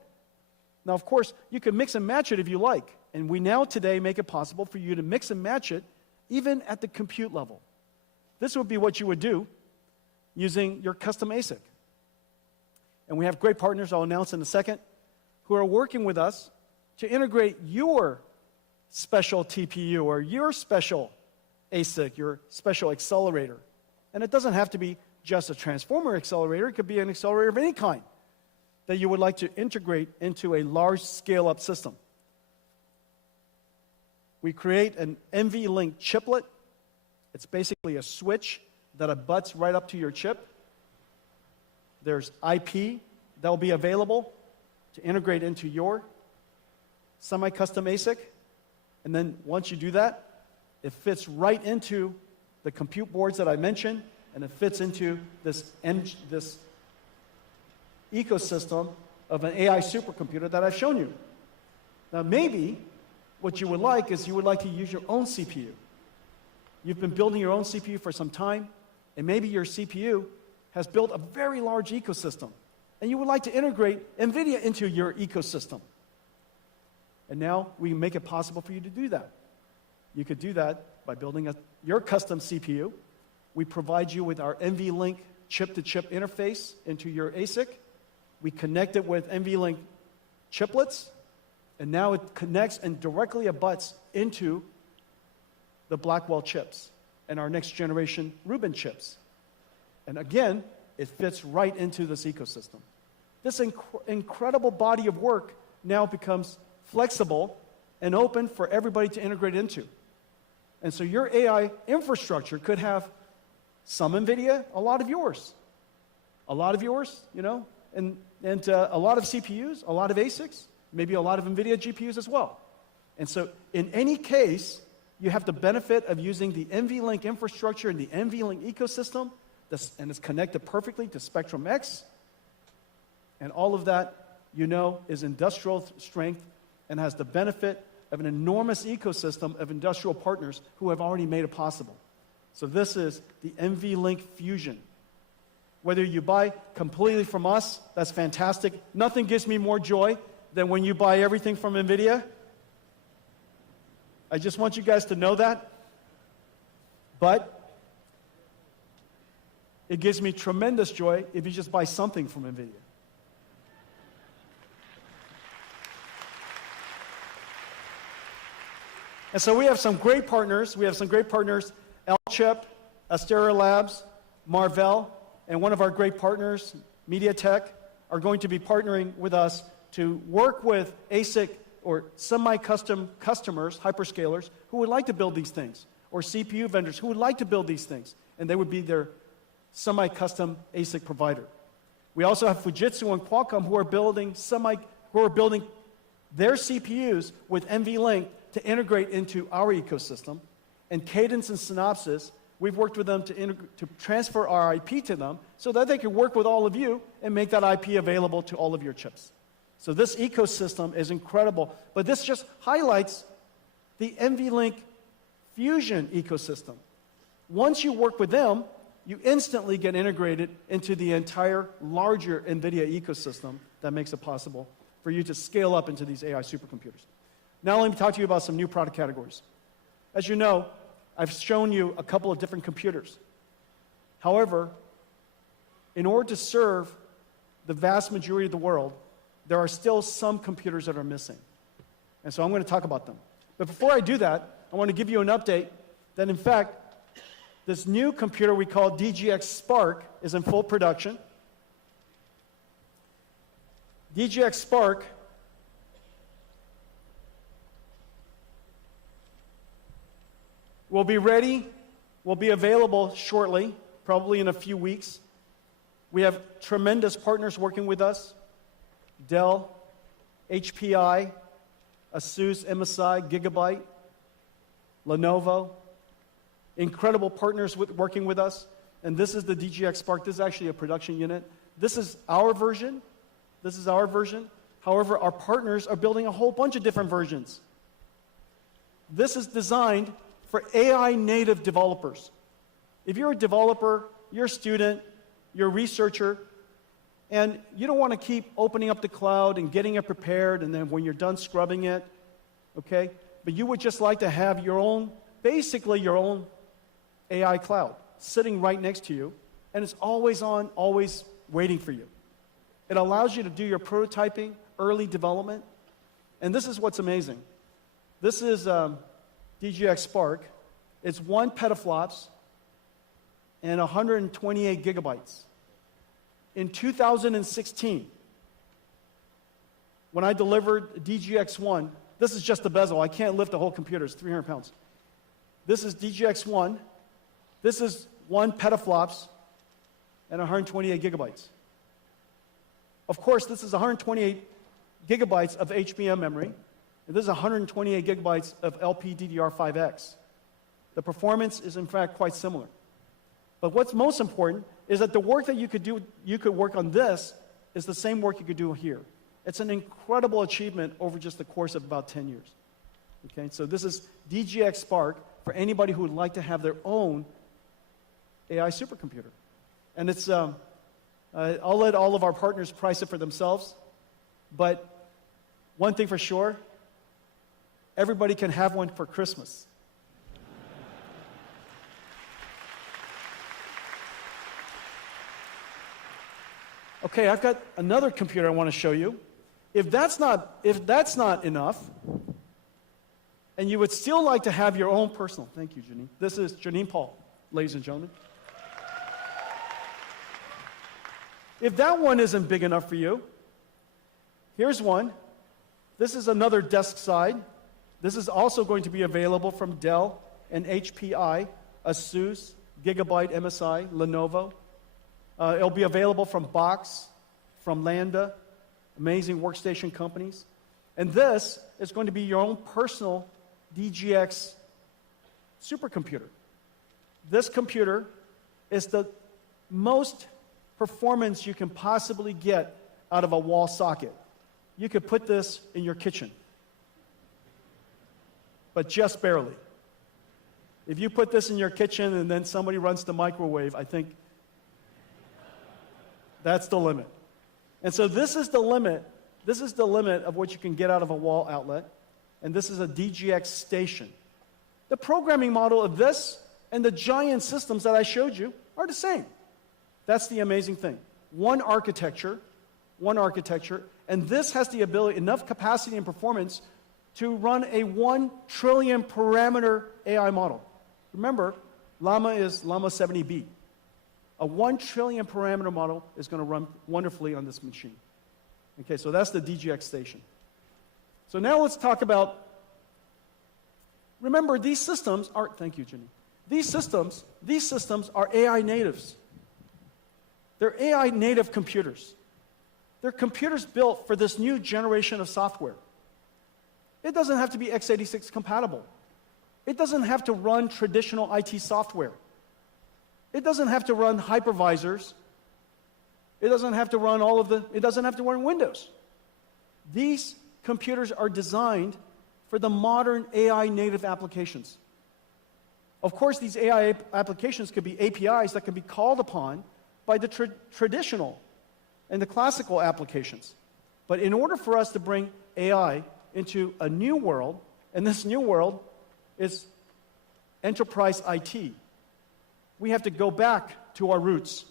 Now, of course, you can mix and match it if you like, and we now today make it possible for you to mix and match it even at the compute level. This would be what you would do using your custom ASIC. And we have great partners I'll announce in a second who are working with us to integrate your special TPU or your special ASIC, your special accelerator. And it doesn't have to be just a transformer accelerator. It could be an accelerator of any kind that you would like to integrate into a large scale-up system. We create an NVLink chiplet. It's basically a switch that abuts right up to your chip. There's IP that will be available to integrate into your semi-custom ASIC. And then once you do that, it fits right into the compute boards that I mentioned, and it fits into this ecosystem of an AI supercomputer that I've shown you. Now, maybe what you would like is you would like to use your own CPU. You've been building your own CPU for some time, and maybe your CPU has built a very large ecosystem, and you would like to integrate NVIDIA into your ecosystem. And now we make it possible for you to do that. You could do that by building your custom CPU. We provide you with our NVLink chip-to-chip interface into your ASIC. We connect it with NVLink chiplets, and now it connects and directly abuts into the Blackwell chips and our next generation Rubin chips. And again, it fits right into this ecosystem. This incredible body of work now becomes flexible and open for everybody to integrate into. And so your AI infrastructure could have some NVIDIA, a lot of yours. A lot of yours, and and a lot of CPUs, a lot of ASICs, maybe a lot of Nvidia GPUs as well. And so in any case, you have the benefit of using the NVLink infrastructure and the NVLink ecosystem, and it's connected perfectly to Spectrum X. And all of that, you know, is industrial strength and has the benefit of an enormous ecosystem of industrial partners who have already made it possible. So this is the NVLink Fusion. Whether you buy completely from us, that's fantastic. Nothing gives me more joy than when you buy everything from Nvidia. I just want you guys to know that. But it gives me tremendous joy if you just buy something from Nvidia. And so we have some great partners. We have some great partners, L-Chip, Astera Labs, Marvell, and one of our great partners, MediaTek, are going to be partnering with us to work with ASIC or semi-custom customers, hyperscalers, who would like to build these things, or CPU vendors who would like to build these things, and they would be their semi-custom ASIC provider. We also have Fujitsu and Qualcomm who are building their CPUs with NVLink to integrate into our ecosystem. And Cadence and Synopsys, we've worked with them to transfer our IP to them so that they can work with all of you and make that IP available to all of your chips. So this ecosystem is incredible. But this just highlights the NVLink Fusion ecosystem. Once you work with them, you instantly get integrated into the entire larger NVIDIA ecosystem that makes it possible for you to scale up into these AI supercomputers. Now let me talk to you about some new product categories. As you know, I've shown you a couple of different computers. However, in order to serve the vast majority of the world, there are still some computers that are missing. And so I'm going to talk about them. But before I do that, I want to give you an update that, in fact, this new computer we call DGX Spark is in full production. DGX Spark will be ready, will be available shortly, probably in a few weeks. We have tremendous partners working with us: Dell, HPI, ASUS, MSI, Gigabyte, Lenovo. Incredible partners working with us. And this is the DGX Spark. This is actually a production unit. This is our version. This is our version. However, our partners are building a whole bunch of different versions. This is designed for AI native developers. If you're a developer, you're a student, you're a researcher, and you don't want to keep opening up the cloud and getting it prepared, and then when you're done scrubbing it, okay? But you would just like to have your own, basically your own AI cloud sitting right next to you, and it's always on, always waiting for you. It allows you to do your prototyping, early development, and this is what's amazing. This is DGX Spark. It's 1 petaflops and 128 gigabytes. In 2016, when I delivered DGX1, this is just the bezel. I can't lift the whole computer. It's 300 pounds. This is DGX1. This is 1 petaflops and 128 gigabytes. Of course, this is 128 gigabytes of HBM memory, and this is 128 gigabytes of LPDDR5X. The performance is, in fact, quite similar. But what's most important is that the work that you could work on this is the same work you could do here. It's an incredible achievement over just the course of about 10 years. Okay, so this is DGX Spark for anybody who would like to have their own AI supercomputer. And it's, I'll let all of our partners price it for themselves, but one thing for sure, everybody can have one for Christmas. Okay, I've got another computer I want to show you. If that's not enough, and you would still like to have your own personal, thank you, Janine. This is Janine Paul, ladies and gentlemen. If that one isn't big enough for you, here's one. This is another desk side. This is also going to be available from Dell and HPI, ASUS, Gigabyte, MSI, Lenovo. It'll be available from Box, from Lambda, amazing workstation companies. And this is going to be your own personal DGX supercomputer. This computer is the most performance you can possibly get out of a wall socket. You could put this in your kitchen, but just barely. If you put this in your kitchen and then somebody runs the microwave, I think that's the limit. And so this is the limit. This is the limit of what you can get out of a wall outlet. And this is a DGX station. The programming model of this and the giant systems that I showed you are the same. That's the amazing thing. One architecture, and this has the ability, enough capacity and performance to run a 1 trillion parameter AI model. Remember, Llama is Llama 70B. A 1 trillion parameter model is going to run wonderfully on this machine. Okay, so that's the DGX station. So now let's talk about, remember these systems are, thank you, Jenny. These systems are AI natives. They're AI native computers. They're computers built for this new generation of software. It doesn't have to be x86 compatible. It doesn't have to run traditional IT software. It doesn't have to run hypervisors. It doesn't have to run it doesn't have to run Windows. These computers are designed for the modern AI native applications. Of course, these AI applications could be APIs that can be called upon by the traditional and the classical applications. But in order for us to bring AI into a new world, and this new world is enterprise IT, we have to go back to our roots,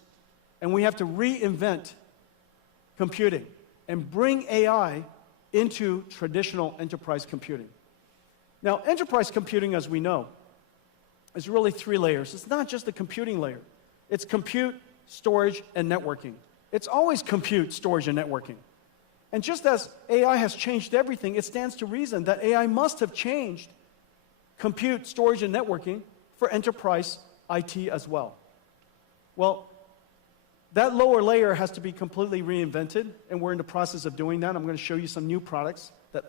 and we have to reinvent computing and bring AI into traditional enterprise computing. Now, enterprise computing, as we know, is really 3 layers. It's not just the computing layer. It's compute, storage, and networking. It's always compute, storage, and networking. And just as AI has changed everything, it stands to reason that AI must have changed compute, storage, and networking for enterprise IT as well. Well, that lower layer has to be completely reinvented, and we're in the process of doing that. I'm going to show you some new products that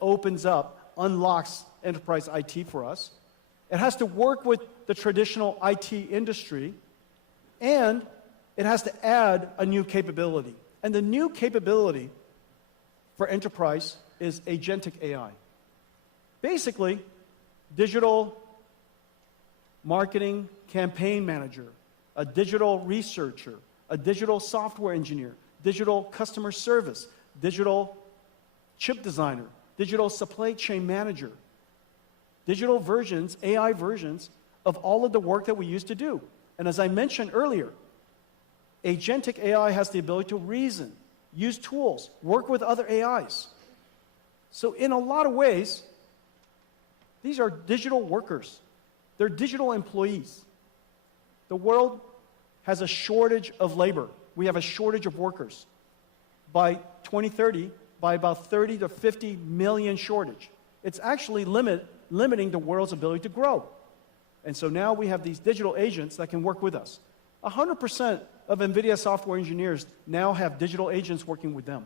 unlocks enterprise IT for us. It has to work with the traditional IT industry, and it has to add a new capability. And the new capability for enterprise is agentic AI. Basically, digital marketing campaign manager, a digital researcher, a digital software engineer, digital customer service, digital chip designer, digital supply chain manager, digital versions, AI versions of all of the work that we used to do. And as I mentioned earlier, agentic AI has the ability to reason, use tools, work with other AIs. So in a lot of ways, these are digital workers. They're digital employees. The world has a shortage of labor. We have a shortage of workers. By 2030, by about 30 to 50 million shortage. It's actually limiting the world's ability to grow. And so now we have these digital agents that can work with us. 100% of Nvidia software engineers now have digital agents working with them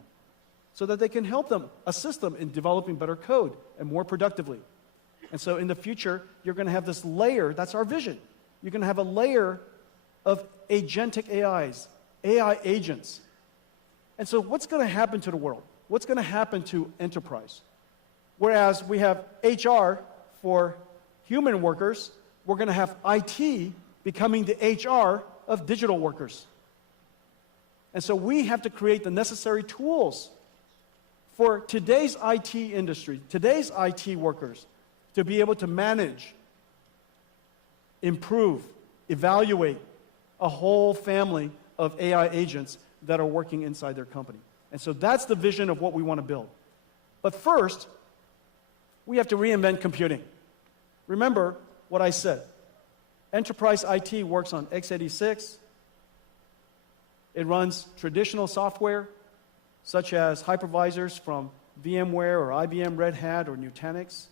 so that they can help them, assist them in developing better code and more productively. And so in the future, you're going to have this layer, that's our vision. You're going to have a layer of agentic AIs, AI agents. And so what's going to happen to the world? What's going to happen to enterprise? Whereas we have HR for human workers, we're going to have IT becoming the HR of digital workers. And so we have to create the necessary tools for today's IT industry, today's IT workers, to be able to manage, improve, evaluate a whole family of AI agents that are working inside their company. And so that's the vision of what we want to build. But first, we have to reinvent computing. Remember what I said. Enterprise IT works on x86. It runs traditional software, such as hypervisors from VMware or IBM Red Hat or Nutanix.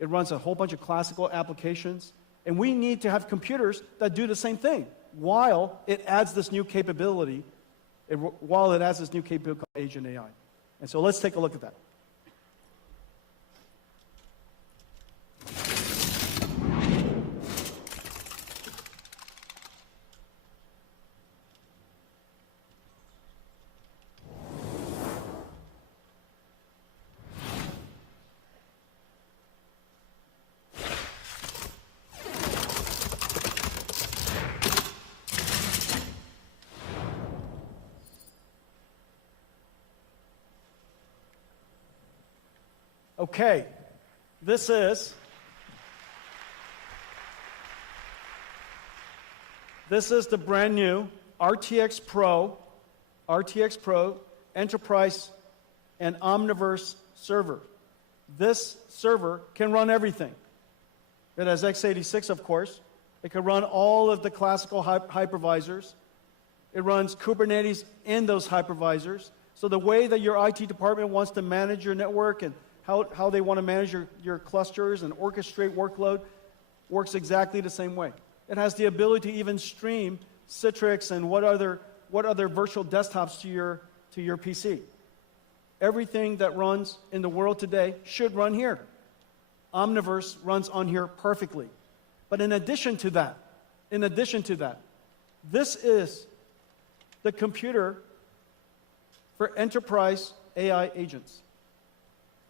It runs a whole bunch of classical applications. And we need to have computers that do the same thing, while it adds this new capability while it has this new capability called Agent AI. And so let's take a look at that. Okay, this is the brand new RTX Pro Enterprise and Omniverse server. This server can run everything. It has x86, of course. It can run all of the classical hypervisors. It runs Kubernetes in those hypervisors. So the way that your IT department wants to manage your network and how they want to manage your clusters and orchestrate workload works exactly the same way. It has the ability to even stream Citrix and what other virtual desktops to your PC. Everything that runs in the world today should run here. Omniverse runs on here perfectly. But in addition to that, this is the computer for enterprise AI agents.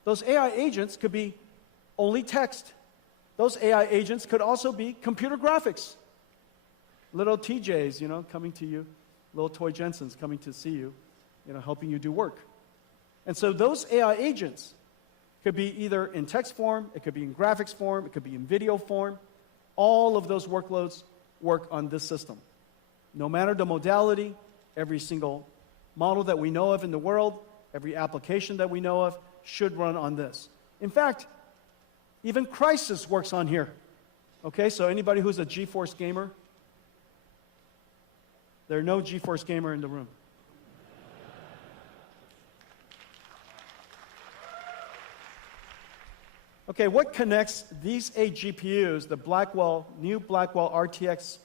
Those AI agents could be only text. Those AI agents could also be computer graphics. Little TJs, coming to you, little toy Jensens coming to see you, helping you do work. And so those AI agents could be either in text form, it could be in graphics form, it could be in video form. All of those workloads work on this system. No matter the modality, every single model that we know of in the world, every application that we know of, should run on this. In fact, even Crysis works on here. Okay, so anybody who's a GeForce gamer? There are no GeForce gamer in the room. Okay, what connects these 8 GPUs, the new Blackwell RTX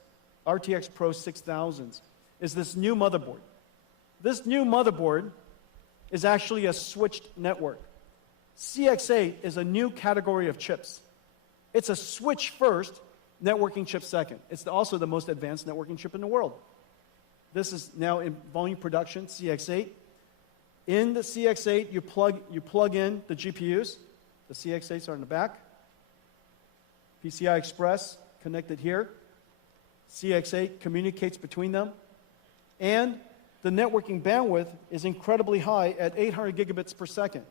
Pro 6000s, is this new motherboard. This new motherboard is actually a switched network. CX8 is a new category of chips. It's a switch first, networking chip second. It's also the most advanced networking chip in the world. This is now in volume production, CX8. In the CX8, you plug in the GPUs. The CX8s are in the back. PCI Express connected here. CX8 communicates between them. And the networking bandwidth is incredibly high at 800 gigabits per second.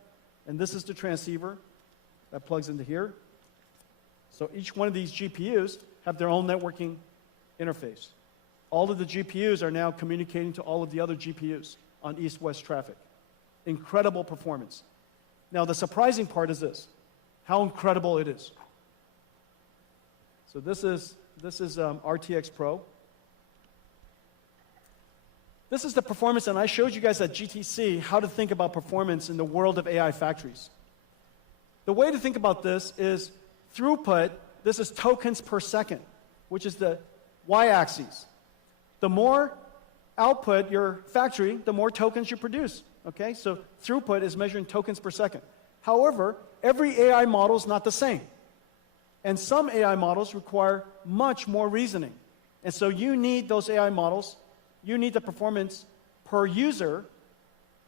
And this is the transceiver that plugs into here. So each one of these GPUs have their own networking interface. All of the GPUs are now communicating to all of the other GPUs on east-west traffic. Incredible performance. Now, the surprising part is this, how incredible it is. So this is RTX Pro. This is the performance, and I showed you guys at GTC how to think about performance in the world of AI factories. The way to think about this is throughput. This is tokens per second, which is the y-axis. The more output your factory, the more tokens you produce. Okay, so throughput is measured in tokens per second. However, every AI model is not the same. And some AI models require much more reasoning. And so you need those AI models, you need the performance per user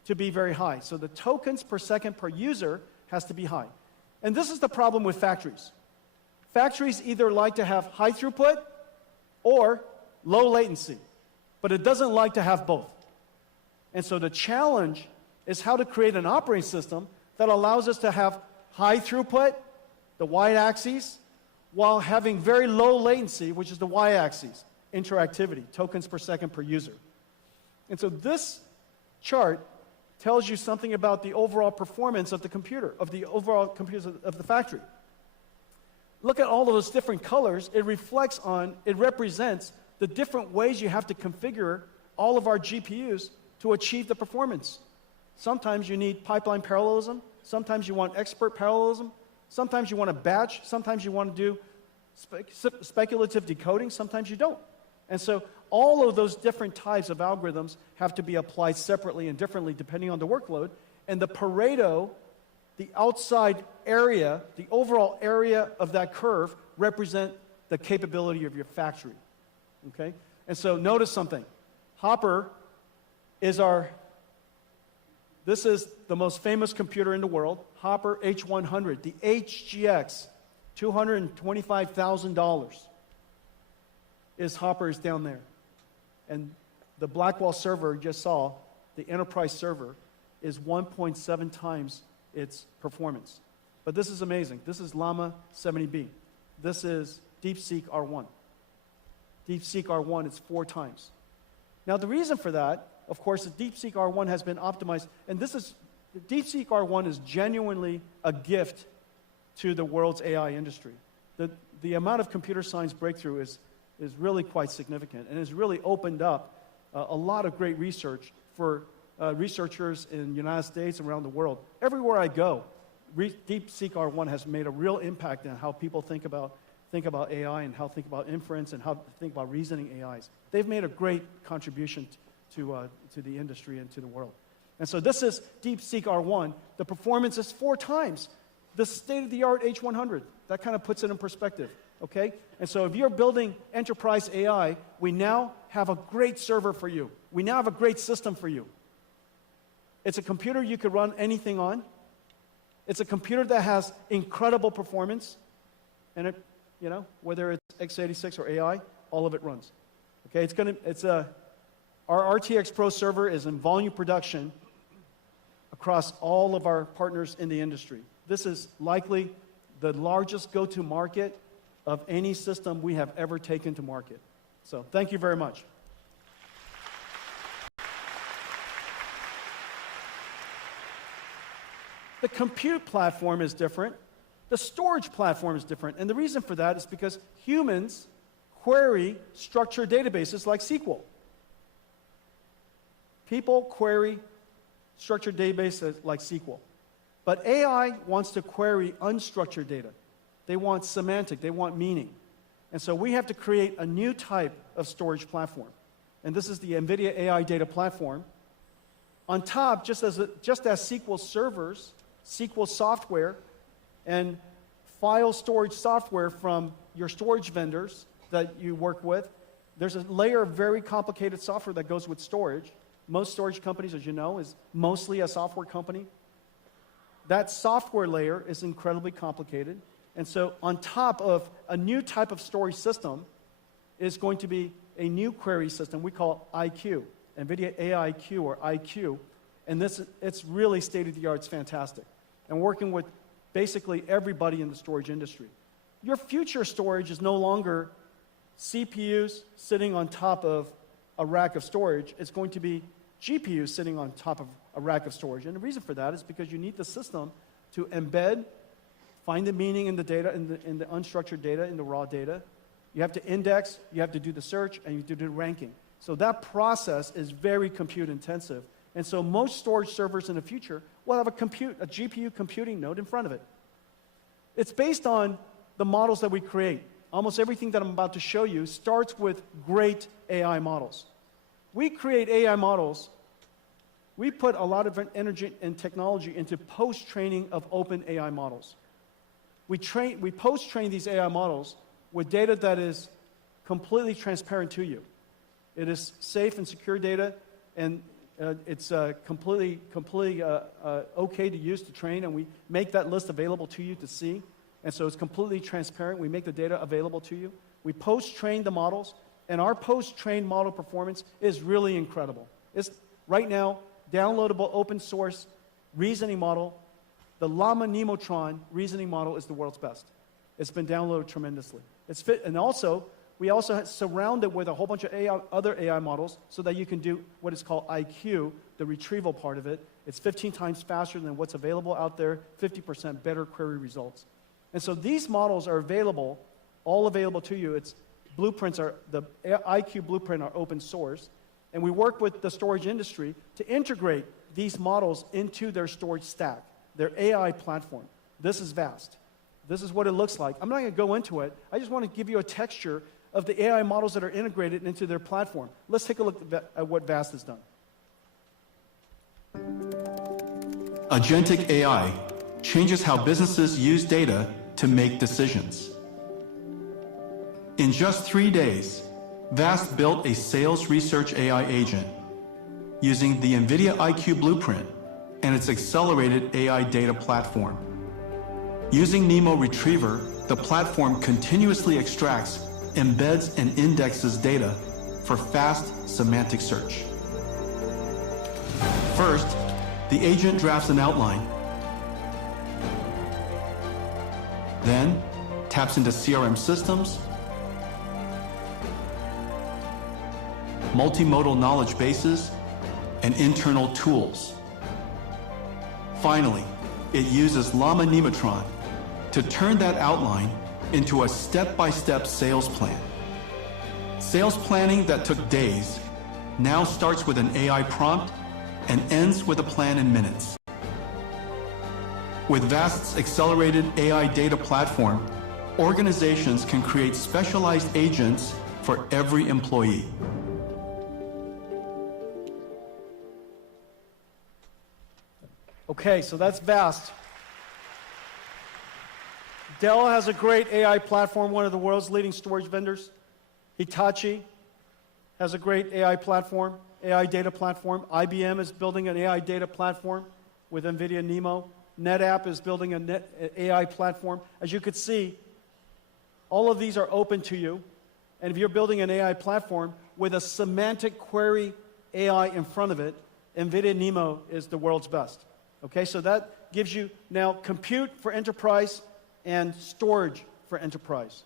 to be very high. So the tokens per second per user has to be high. And this is the problem with factories. Factories either like to have high throughput or low latency, but it doesn't like to have both. And so the challenge is how to create an operating system that allows us to have high throughput, the y-axis, while having very low latency, which is the y-axis, interactivity, tokens per second per user. And so this chart tells you something about the overall performance of the computer, of the overall computers of the factory. Look at all of those different colors. It represents the different ways you have to configure all of our GPUs to achieve the performance. Sometimes you need pipeline parallelism. Sometimes you want expert parallelism. Sometimes you want a batch. Sometimes you want to do speculative decoding. Sometimes you don't. And so all of those different types of algorithms have to be applied separately and differently depending on the workload. And the Pareto, the outside area, the overall area of that curve represent the capability of your factory. Okay? And so notice something. Hopper is this is the most famous computer in the world, Hopper H100, the HGX, $225,000 Hopper is down there. And the Blackwell server you just saw, the enterprise server, is 1.7 times its performance. But this is amazing. This is Llama 70B. This is DeepSeek R1. DeepSeek R1 is 4 times. Now the reason for that, of course, the DeepSeek R1 has been optimized, and the DeepSeek R1 is genuinely a gift to the world's AI industry. The amount of computer science breakthrough is really quite significant, and has really opened up a lot of great research for researchers in the United States and around the world. Everywhere I go, DeepSeek R1 has made a real impact on how people think about AI and how think about inference and how think about reasoning AIs. They've made a great contribution to the industry and to the world. And so this is DeepSeek R1. The performance is 4 times the state-of-the-art H100. That kind of puts it in perspective, okay? And so if you're building enterprise AI, we now have a great server for you. We now have a great system for you. It's a computer you could run anything on. It's a computer that has incredible performance, and it, whether it's x86 or AI, all of it runs. Okay, our RTX Pro server is in volume production across all of our partners in the industry. This is likely the largest go-to market of any system we have ever taken to market. So thank you very much. The compute platform is different. The storage platform is different. And the reason for that is because humans query structured databases like SQL. People query structured databases like SQL. But AI wants to query unstructured data. They want semantic, they want meaning. And so we have to create a new type of storage platform. And this is the Nvidia AI Data Platform. On top, just as SQL servers, SQL software, and file storage software from your storage vendors that you work with, there's a layer of very complicated software that goes with storage. Most storage companies, as you know, is mostly a software company. That software layer is incredibly complicated. And so on top of a new type of storage system is going to be a new query system we call IQ, Nvidia AIQ or IQ. And it's really state-of-the-art, it's fantastic. And working with basically everybody in the storage industry. Your future storage is no longer CPUs sitting on top of a rack of storage. It's going to be GPUs sitting on top of a rack of storage. And the reason for that is because you need the system to embed, find the meaning in the data, in the unstructured data, in the raw data. You have to index, you have to do the search, and you have to do the ranking. So that process is very compute intensive. And so most storage servers in the future will have a GPU computing node in front of it. It's based on the models that we create. Almost everything that I'm about to show you starts with great AI models. We create AI models. We put a lot of energy and technology into post-training of open AI models. We post-train these AI models with data that is completely transparent to you. It is safe and secure data, and it's completely okay to use to train, and we make that list available to you to see. And so it's completely transparent. We make the data available to you. We post-train the models, and our post-trained model performance is really incredible. It's right now downloadable open source reasoning model. The Llama Nemotron reasoning model is the world's best. It's been downloaded tremendously. And also, we also surround it with a whole bunch of other AI models so that you can do what is called IQ, the retrieval part of it. It's 15 times faster than what's available out there, 50% better query results. And so these models are available, all available to you. The IQ blueprint are open source. And we work with the storage industry to integrate these models into their storage stack, their AI platform. This is vast. This is what it looks like. I'm not going to go into it. I just want to give you a texture of the AI models that are integrated into their platform. Let's take a look at what VAST has done. Agentic AI changes how businesses use data to make decisions. In just 3 days, VAST built a sales research AI agent using the Nvidia IQ blueprint and its accelerated AI data platform. Using NeMo Retriever, the platform continuously extracts, embeds, and indexes data for fast semantic search. First, the agent drafts an outline, then taps into CRM systems, multimodal knowledge bases, and internal tools. Finally, it uses Llama Nematron to turn that outline into a step-by-step sales plan. Sales planning that took days now starts with an AI prompt and ends with a plan in minutes. With VAST's accelerated AI data platform, organizations can create specialized agents for every employee. Okay, so that's VAST. Dell has a great AI platform, one of the world's leading storage vendors. Hitachi has a great AI platform, AI data platform. IBM is building an AI data platform with NVIDIA NeMo. NetApp is building an AI platform. As you could see, all of these are open to you. And if you're building an AI platform with a semantic query AI in front of it, NVIDIA NeMo is the world's best. Okay, so that gives you now compute for enterprise and storage for enterprise.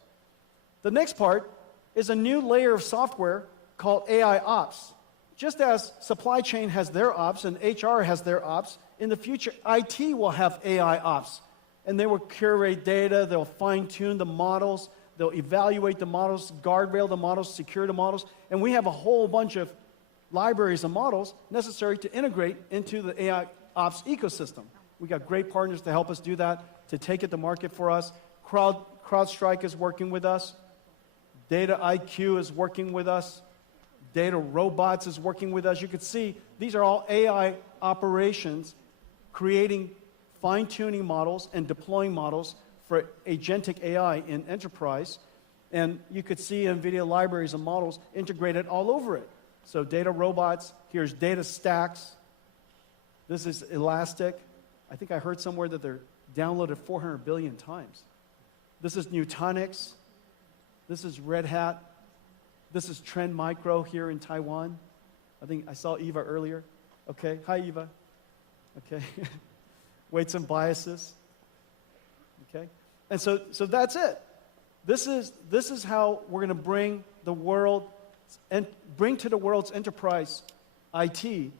The next part is a new layer of software called AI Ops. Just as supply chain has their ops and HR has their ops, in the future, IT will have AI Ops. And they will curate data, they'll fine-tune the models, they'll evaluate the models, guardrail the models, secure the models, and we have a whole bunch of libraries of models necessary to integrate into the AI Ops ecosystem. We got great partners to help us do that, to take it to market for us. CrowdStrike is working with us. Data IQ is working with us. Data Robots is working with us. You can see these are all AI operations creating fine-tuning models and deploying models for agentic AI in enterprise. And you could see NVIDIA libraries of models integrated all over it. So Data Robots, here's Data Stacks. This is Elastic. I think I heard somewhere that they're downloaded 400 billion times. This is Nutanix. This is Red Hat. This is Trend Micro here in Taiwan. I think I saw Eva earlier. Okay, hi Eva. Okay, weights and biases. Okay, and so that's it. This is how we're going to bring the world and bring to the world's enterprise IT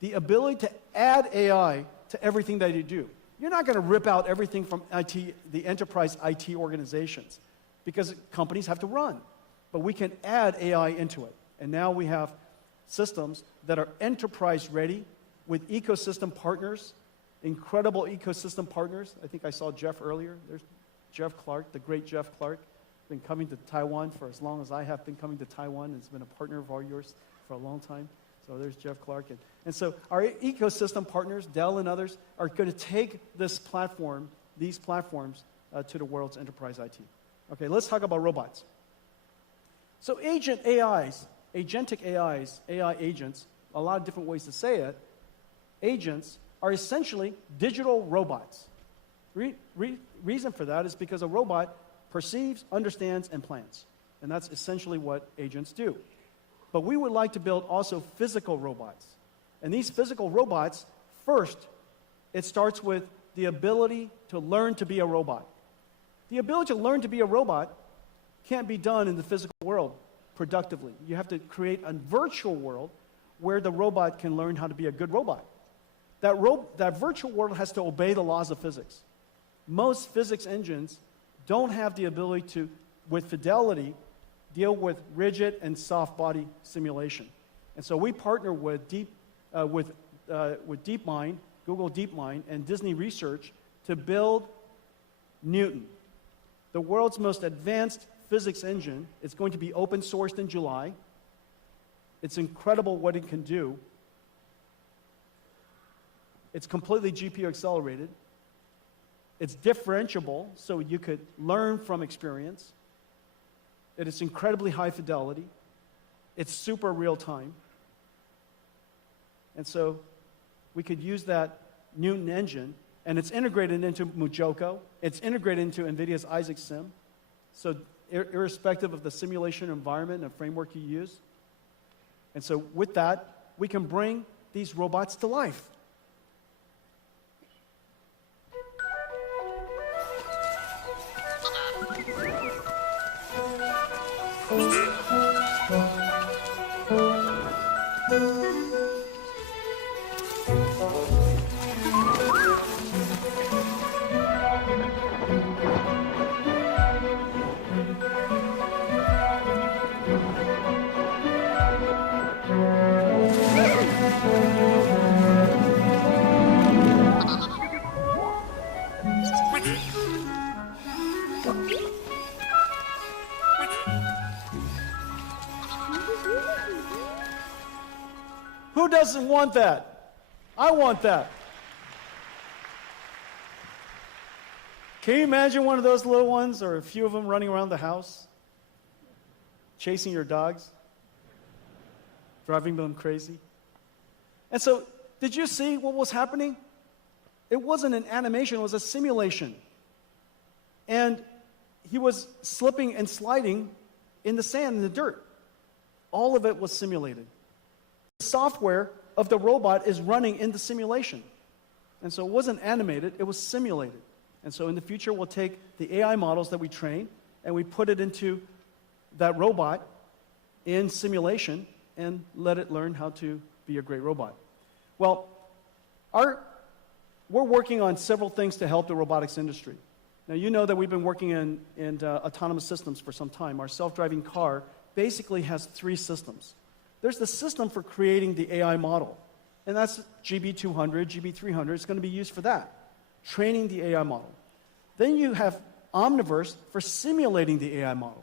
the ability to add AI to everything that you do. You're not going to rip out everything from IT, the enterprise IT organizations, because companies have to run. But we can add AI into it. And now we have systems that are enterprise ready with ecosystem partners, incredible ecosystem partners. I think I saw Jeff earlier. There's Jeff Clark, the great Jeff Clark. Been coming to Taiwan for as long as I have been coming to Taiwan. It's been a partner of all yours for a long time. So there's Jeff Clark. And so our ecosystem partners, Dell and others, are going to take this platform, these platforms, to the world's enterprise IT. Okay, let's talk about robots. So agent AIs, agentic AIs, AI agents, a lot of different ways to say it, agents are essentially digital robots. Reason for that is because a robot perceives, understands, and plans. And that's essentially what agents do. But we would like to build also physical robots. And these physical robots, first, it starts with the ability to learn to be a robot. The ability to learn to be a robot can't be done in the physical world productively. You have to create a virtual world where the robot can learn how to be a good robot. That virtual world has to obey the laws of physics. Most physics engines don't have the ability to, with fidelity, deal with rigid and soft body simulation. And so we partner with DeepMind, Google DeepMind, and Disney Research to build Newton, the world's most advanced physics engine. It's going to be open sourced in July. It's incredible what it can do. It's completely GPU accelerated. It's differentiable, so you could learn from experience. It is incredibly high fidelity. It's super real time. And so we could use that Newton engine, and it's integrated into Mujoko. It's integrated into NVIDIA's Isaac Sim. So irrespective of the simulation environment and framework you use. And so with that, we can bring these robots to life. Who doesn't want that? I want that. Can you imagine one of those little ones, or a few of them running around the house, chasing your dogs, driving them crazy? And so, did you see what was happening? It wasn't an animation, it was a simulation. And he was slipping and sliding in the sand, in the dirt. All of it was simulated. The software of the robot is running in the simulation. And so it wasn't animated, it was simulated. And so in the future, we'll take the AI models that we train, and we put it into that robot in simulation and let it learn how to be a great robot. Well, we're working on several things to help the robotics industry. Now, you know that we've been working in autonomous systems for some time. Our self-driving car basically has 3 systems. There's the system for creating the AI model, and that's GB200, GB300. It's going to be used for that, training the AI model. Then you have Omniverse for simulating the AI model.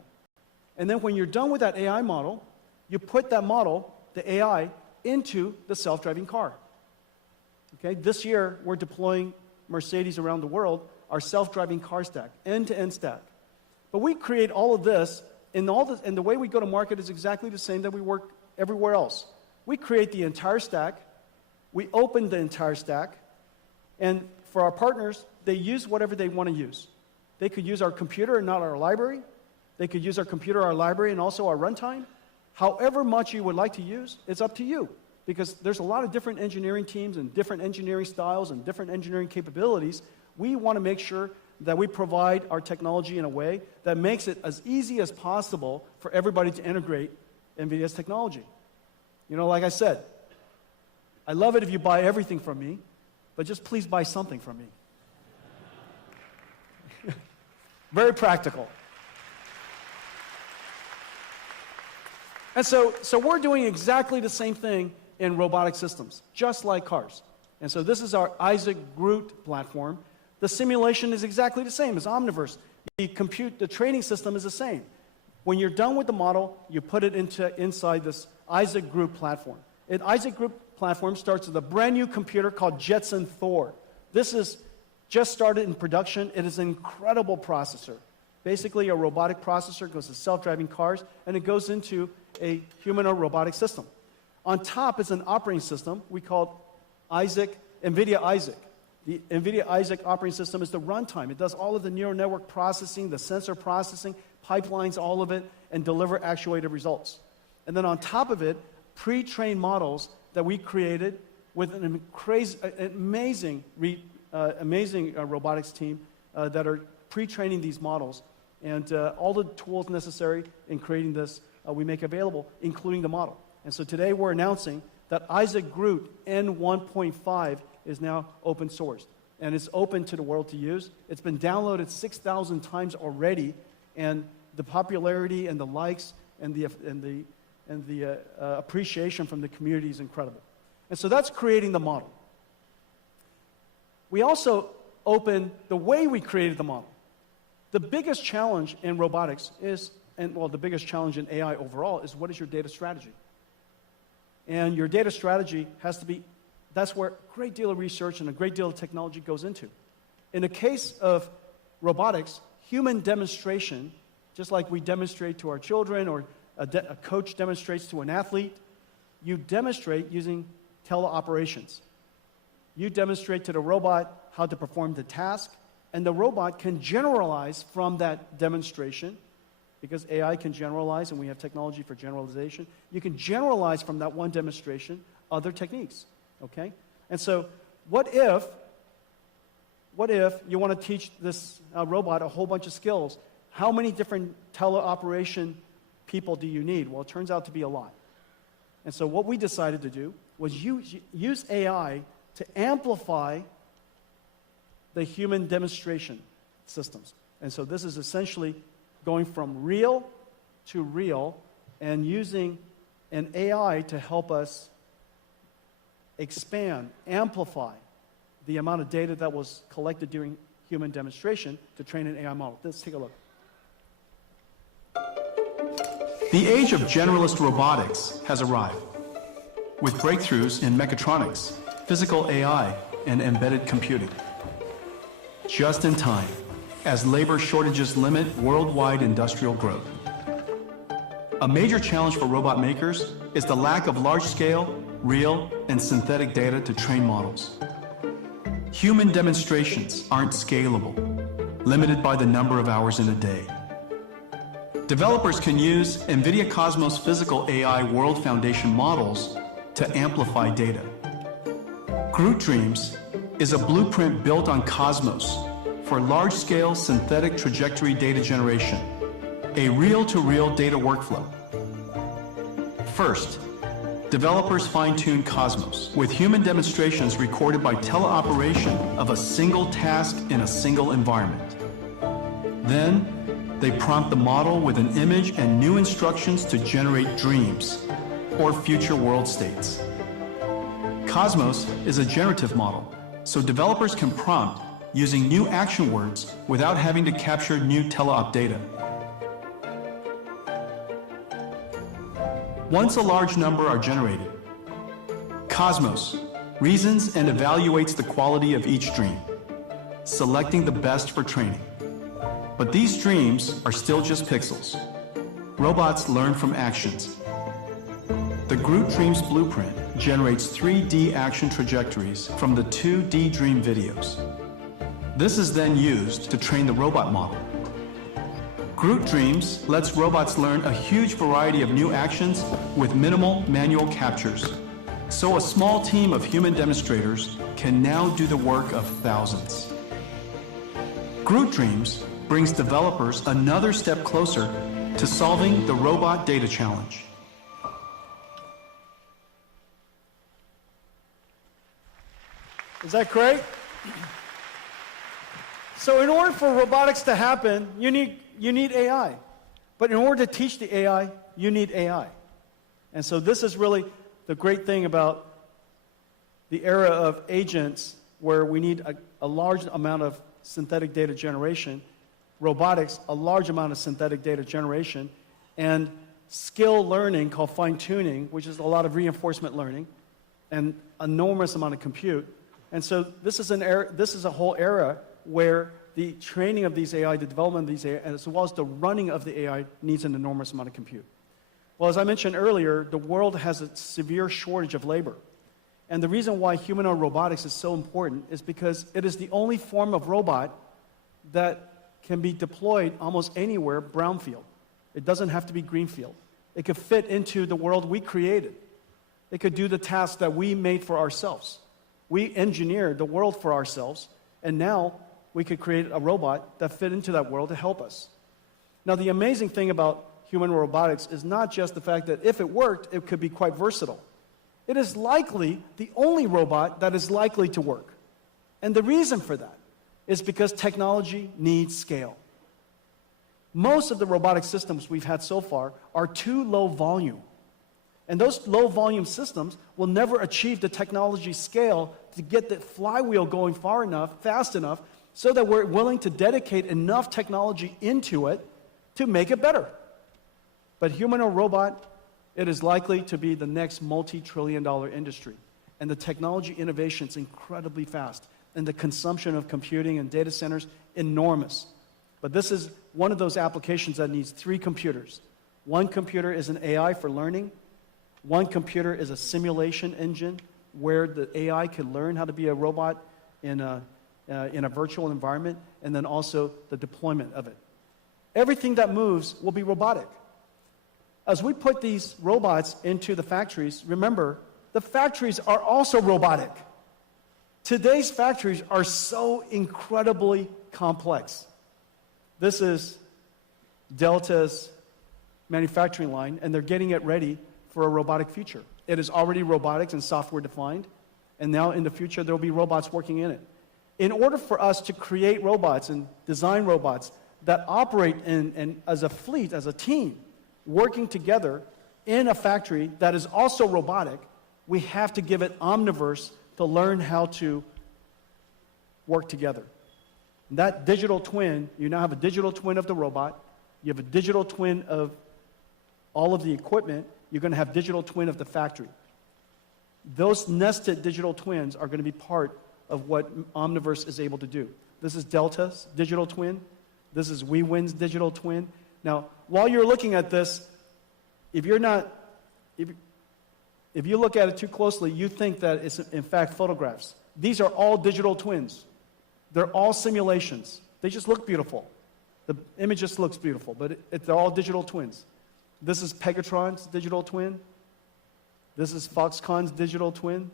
And then when you're done with that AI model, you put that model, the AI, into the self-driving car. Okay? This year, we're deploying Mercedes around the world, our self-driving car stack, end-to-end stack. But we create all of this, and the way we go to market is exactly the same that we work everywhere else. We create the entire stack, we open the entire stack, and for our partners, they use whatever they want to use. They could use our computer and not our library. They could use our computer, our library, and also our runtime. However much you would like to use, it's up to you, because there's a lot of different engineering teams and different engineering styles and different engineering capabilities. We want to make sure that we provide our technology in a way that makes it as easy as possible for everybody to integrate NVIDIA's technology. You know, like I said, I love it if you buy everything from me, but just please buy something from me. Very practical. And so we're doing exactly the same thing in robotic systems, just like cars. And so this is our Isaac GR00T platform. The simulation is exactly the same as Omniverse. The training system is the same. When you're done with the model, you put it inside this Isaac GR00T platform. An Isaac GR00T platform starts with a brand new computer called Jetson Thor. This is just started in production. It is an incredible processor. Basically, a robotic processor goes to self-driving cars, and it goes into a humanoid robotic system. On top is an operating system we call NVIDIA Isaac. The NVIDIA Isaac operating system is the runtime. It does all of the neural network processing, the sensor processing, pipelines all of it, and deliver actuated results. And then on top of it, pre-trained models that we created with an amazing robotics team that are pre-training these models. And all the tools necessary in creating this, we make available, including the model. And so today we're announcing that Isaac GR00T N1.5 is now open sourced. And it's open to the world to use. It's been downloaded 6,000 times already, and the popularity and the likes and the appreciation from the community is incredible. And so that's creating the model. We also open the way we created the model. The biggest challenge in robotics is, the biggest challenge in AI overall is what is your data strategy? And your data strategy has to be, that's where a great deal of research and a great deal of technology goes into. In the case of robotics, human demonstration, just like we demonstrate to our children or a coach demonstrates to an athlete, you demonstrate using teleoperations. You demonstrate to the robot how to perform the task, and the robot can generalize from that demonstration, because AI can generalize, and we have technology for generalization. You can generalize from that one demonstration other techniques, okay? And so what if you want to teach this robot a whole bunch of skills? How many different teleoperation people do you need? Well, it turns out to be a lot. And so what we decided to do was use AI to amplify the human demonstration systems. And so this is essentially going from real to real and using an AI to help us expand, amplify the amount of data that was collected during human demonstration to train an AI model. Let's take a look. The age of generalist robotics has arrived, with breakthroughs in mechatronics, physical AI, and embedded computing. Just in time, as labor shortages limit worldwide industrial growth. A major challenge for robot makers is the lack of large-scale, real, and synthetic data to train models. Human demonstrations aren't scalable, limited by the number of hours in a day. Developers can use Nvidia Cosmos physical AI World Foundation models to amplify data. Groot Dreams is a blueprint built on Cosmos for large-scale synthetic trajectory data generation, a reel-to-reel data workflow. First, developers fine-tune Cosmos with human demonstrations recorded by teleoperation of a single task in a single environment. Then, they prompt the model with an image and new instructions to generate dreams, or future world states. Cosmos is a generative model, so developers can prompt using new action words without having to capture new teleop data. Once a large number are generated, Cosmos reasons and evaluates the quality of each dream, selecting the best for training. But these dreams are still just pixels. Robots learn from actions. The Groot Dreams blueprint generates 3D action trajectories from the 2D dream videos. This is then used to train the robot model. Groot Dreams lets robots learn a huge variety of new actions with minimal manual captures. So a small team of human demonstrators can now do the work of thousands. Groot Dreams brings developers another step closer to solving the robot data challenge. Is that great? So in order for robotics to happen, you need AI. But in order to teach the AI, you need AI. And so this is really the great thing about the era of agents, where we need a large amount of synthetic data generation, robotics, a large amount of synthetic data generation, and skill learning called fine-tuning, which is a lot of reinforcement learning, and enormous amount of compute. And so this is a whole era where the training of these AI, the development of these AI, as well as the running of the AI needs an enormous amount of compute. Well, as I mentioned earlier, the world has a severe shortage of labor. And the reason why humanoid robotics is so important is because it is the only form of robot that can be deployed almost anywhere brownfield. It doesn't have to be greenfield. It could fit into the world we created. It could do the tasks that we made for ourselves. We engineered the world for ourselves, and now we could create a robot that fit into that world to help us. Now, the amazing thing about human robotics is not just the fact that if it worked, it could be quite versatile. It is likely the only robot that is likely to work. And the reason for that is because technology needs scale. Most of the robotic systems we've had so far are too low volume. And those low volume systems will never achieve the technology scale to get the flywheel going far enough, fast enough, so that we're willing to dedicate enough technology into it to make it better. But human or robot, it is likely to be the next multi-trillion-dollar industry. And the technology innovation is incredibly fast. And the consumption of computing and data centers, enormous. But this is one of those applications that needs 3 computers. One computer is an AI for learning. One computer is a simulation engine where the AI can learn how to be a robot in a virtual environment, and then also the deployment of it. Everything that moves will be robotic. As we put these robots into the factories, remember, the factories are also robotic. Today's factories are so incredibly complex. This is Delta's manufacturing line, and they're getting it ready for a robotic future. It is already robotics and software defined, and now in the future there will be robots working in it. In order for us to create robots and design robots that operate as a fleet, as a team, working together in a factory that is also robotic, we have to give it Omniverse to learn how to work together. And that digital twin, you now have a digital twin of the robot, you have a digital twin of all of the equipment, you're going to have digital twin of the factory. Those nested digital twins are going to be part of what Omniverse is able to do. This is Delta's digital twin. This is WeWin's digital twin. Now, while you're looking at this, if you look at it too closely, you think that it's in fact photographs. These are all digital twins. They're all simulations. They just look beautiful. The image just looks beautiful, but they're all digital twins. This is Pegatron's digital twin. This is Foxconn's digital twin.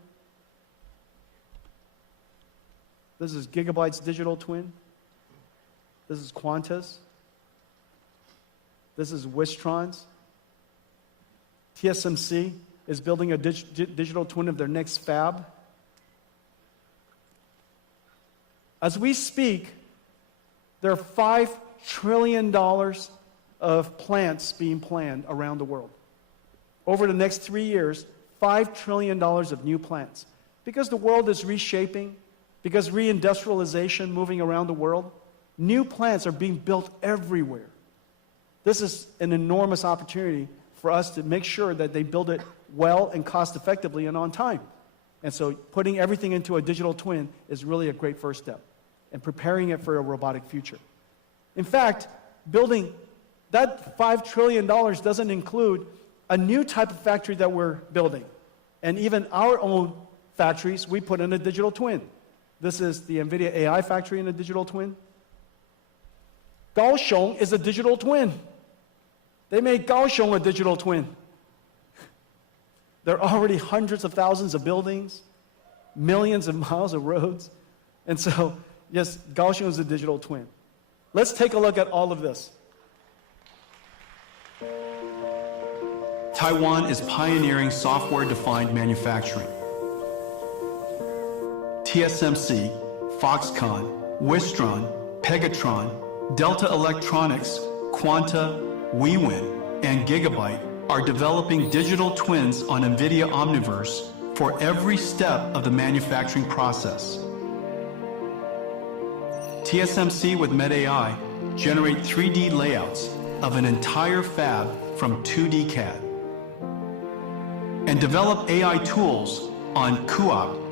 This is Gigabyte's digital twin. This is Quanta's. This is Wistron's. TSMC is building a digital twin of their next fab. As we speak, there are $5 trillion of plants being planned around the world. Over the next 3 years, $5 trillion of new plants. Because the world is reshaping, because reindustrialization moving around the world, new plants are being built everywhere. This is an enormous opportunity for us to make sure that they build it well and cost effectively and on time. And so putting everything into a digital twin is really a great first step and preparing it for a robotic future. In fact, building that $5 trillion doesn't include a new type of factory that we're building. And even our own factories, we put in a digital twin. This is the Nvidia AI factory in a digital twin. Kaohsiung is a digital twin. They made Kaohsiung a digital twin. There are already hundreds of thousands of buildings, millions of miles of roads. And so, yes, Kaohsiung is a digital twin. Let's take a look at all of this. Taiwan is pioneering software-defined manufacturing. TSMC, Foxconn, Wistron, Pegatron, Delta Electronics, Quanta, WeWin, and Gigabyte are developing digital twins on Nvidia Omniverse for every step of the manufacturing process. TSMC with MedAI generate 3D layouts of an entire fab from 2D CAD and develop AI tools on CUOP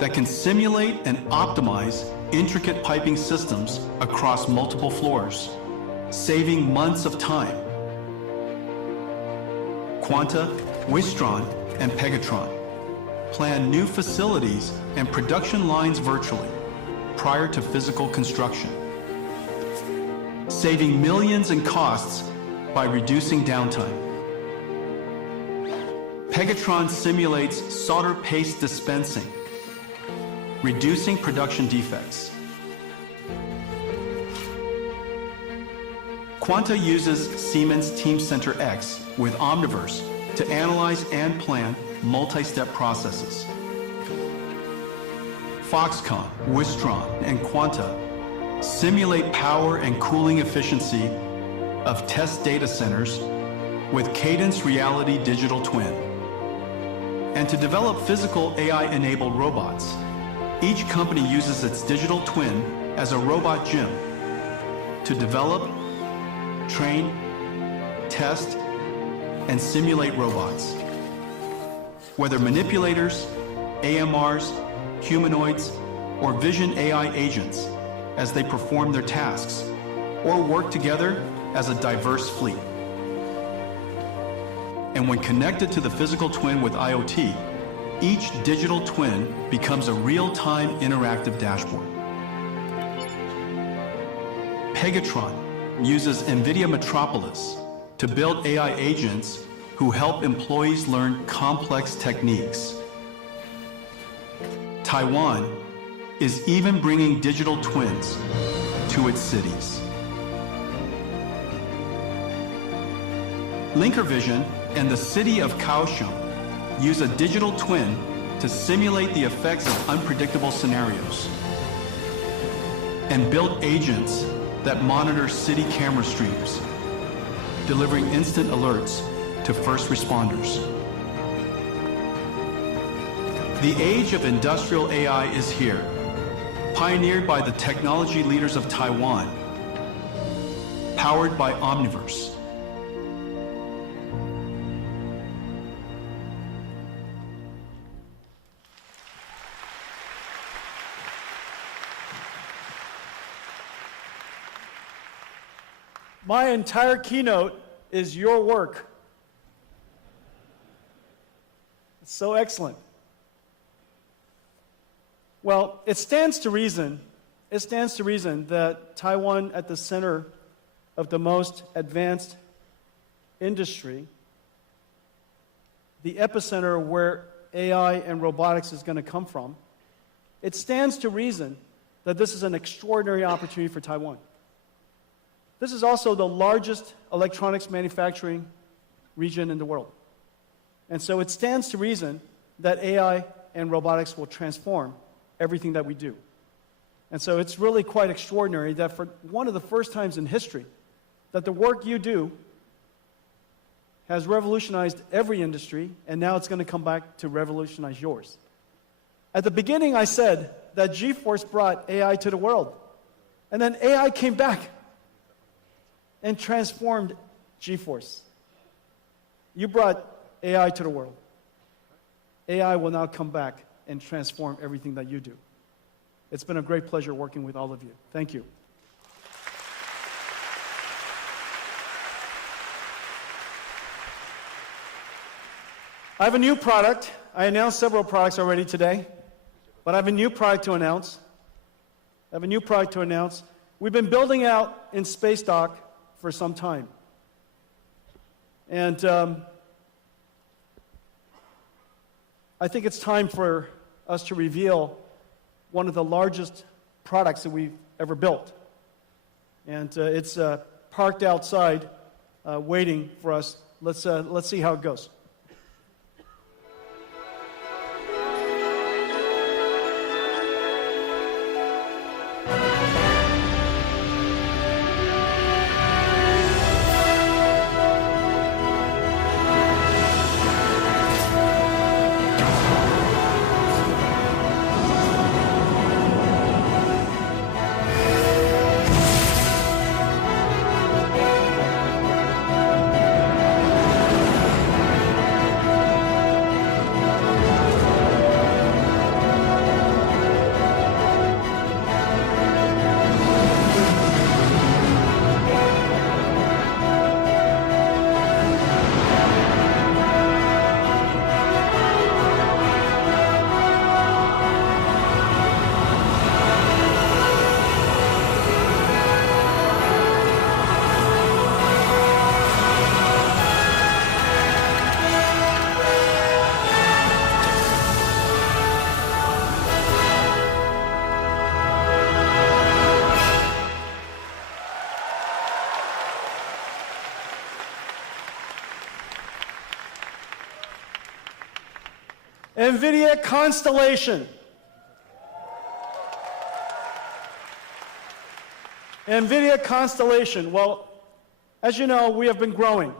that can simulate and optimize intricate piping systems across multiple floors, saving months of time. Quanta, Wistron, and Pegatron plan new facilities and production lines virtually prior to physical construction, saving millions in costs by reducing downtime. Pegatron simulates solder paste dispensing, reducing production defects. Quanta uses Siemens Teamcenter X with Omniverse to analyze and plan multi-step processes. Foxconn, Wistron, and Quanta simulate power and cooling efficiency of test data centers with Cadence Reality Digital Twin. And to develop physical AI-enabled robots, each company uses its digital twin as a robot gym to develop, train, test, and simulate robots. Whether manipulators, AMRs, humanoids, or vision AI agents as they perform their tasks, or work together as a diverse fleet. And when connected to the physical twin with IoT, each digital twin becomes a real-time interactive dashboard. Pegatron uses Nvidia Metropolis to build AI agents who help employees learn complex techniques. Taiwan is even bringing digital twins to its cities. Linker Vision and the city of Kaohsiung use a digital twin to simulate the effects of unpredictable scenarios and build agents that monitor city camera streams, delivering instant alerts to first responders. The age of industrial AI is here, pioneered by the technology leaders of Taiwan, powered by Omniverse. My entire keynote is your work. It's so excellent. Well, it stands to reason that Taiwan, at the center of the most advanced industry, the epicenter where AI and robotics is going to come from, it stands to reason that this is an extraordinary opportunity for Taiwan. This is also the largest electronics manufacturing region in the world. And so it stands to reason that AI and robotics will transform everything that we do. And so it's really quite extraordinary that for one of the first times in history that the work you do has revolutionized every industry, and now it's going to come back to revolutionize yours. At the beginning, I said that GeForce brought AI to the world, and then AI came back and transformed GeForce. You brought AI to the world. AI will now come back and transform everything that you do. It's been a great pleasure working with all of you. Thank you. I have a new product. I announced several products already today, but I have a new product to announce. We've been building out in Space Dock for some time. And I think it's time for us to reveal one of the largest products that we've ever built. And it's parked outside waiting for us. Let's see how it goes. Nvidia Constellation. Nvidia Constellation. Well, as you know, we have been growing.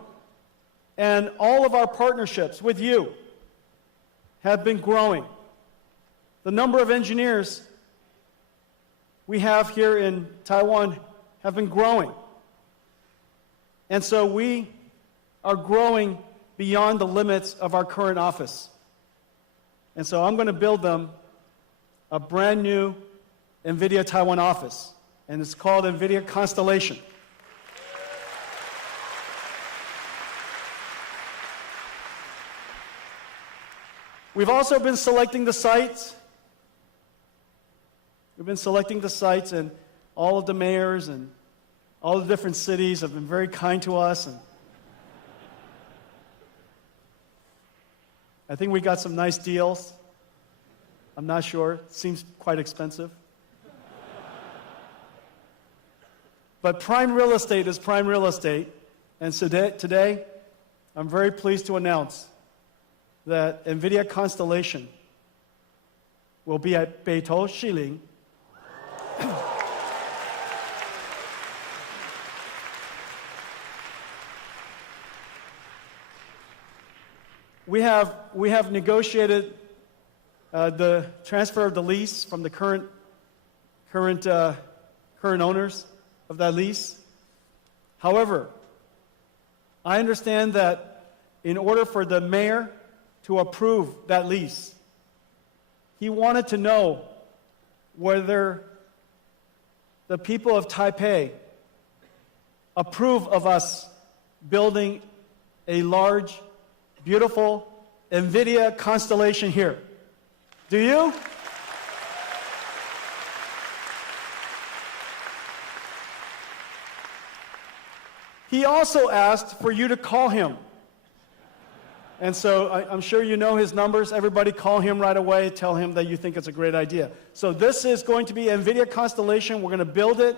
And all of our partnerships with you have been growing. The number of engineers we have here in Taiwan have been growing. And so we are growing beyond the limits of our current office. And so I'm going to build them a brand new NVIDIA Taiwan office, and it's called NVIDIA Constellation. We've also been selecting the sites. We've been selecting the sites, and all of the mayors and all the different cities have been very kind to us. And I think we got some nice deals. I'm not sure. It seems quite expensive. But prime real estate is prime real estate. And so today, I'm very pleased to announce that NVIDIA Constellation will be at Beitou, Xiling. We have negotiated the transfer of the lease from the current owners of that lease. However, I understand that in order for the mayor to approve that lease, he wanted to know whether the people of Taipei approve of us building a large, beautiful NVIDIA Constellation here. Do you? He also asked for you to call him. And so I'm sure you know his numbers. Everybody call him right away. Tell him that you think it's a great idea. So this is going to be NVIDIA Constellation. We're going to build it.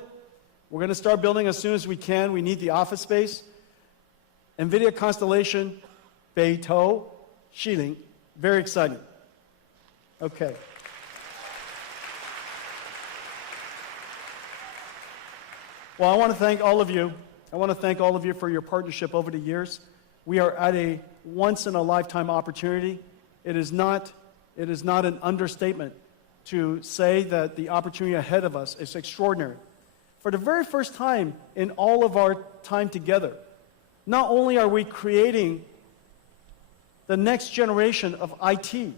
We're going to start building as soon as we can. We need the office space. NVIDIA Constellation, Beitou, Xiling. Very exciting. Okay. Well, I want to thank all of you. I want to thank all of you for your partnership over the years. We are at a once-in-a-lifetime opportunity. It is not an understatement to say that the opportunity ahead of us is extraordinary. For the very first time in all of our time together, not only are we creating the next generation of IT,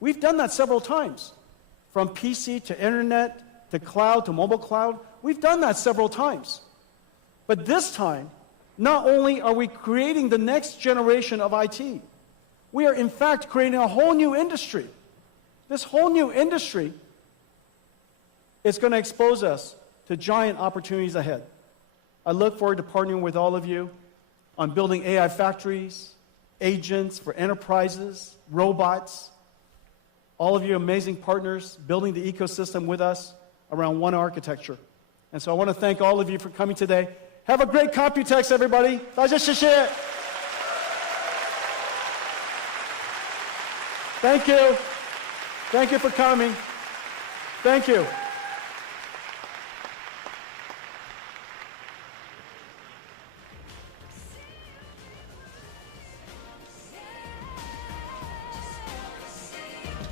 we've done that several times. From PC to internet to cloud to mobile cloud, we've done that several times. But this time, not only are we creating the next generation of IT, we are in fact creating a whole new industry. This whole new industry is going to expose us to giant opportunities ahead. I look forward to partnering with all of you on building AI factories, agents for enterprises, robots, all of you amazing partners building the ecosystem with us around one architecture. And so I want to thank all of you for coming today. Have a great COMPUTEX, everybody. 大家谢谢. Thank you. Thank you for coming. Thank you.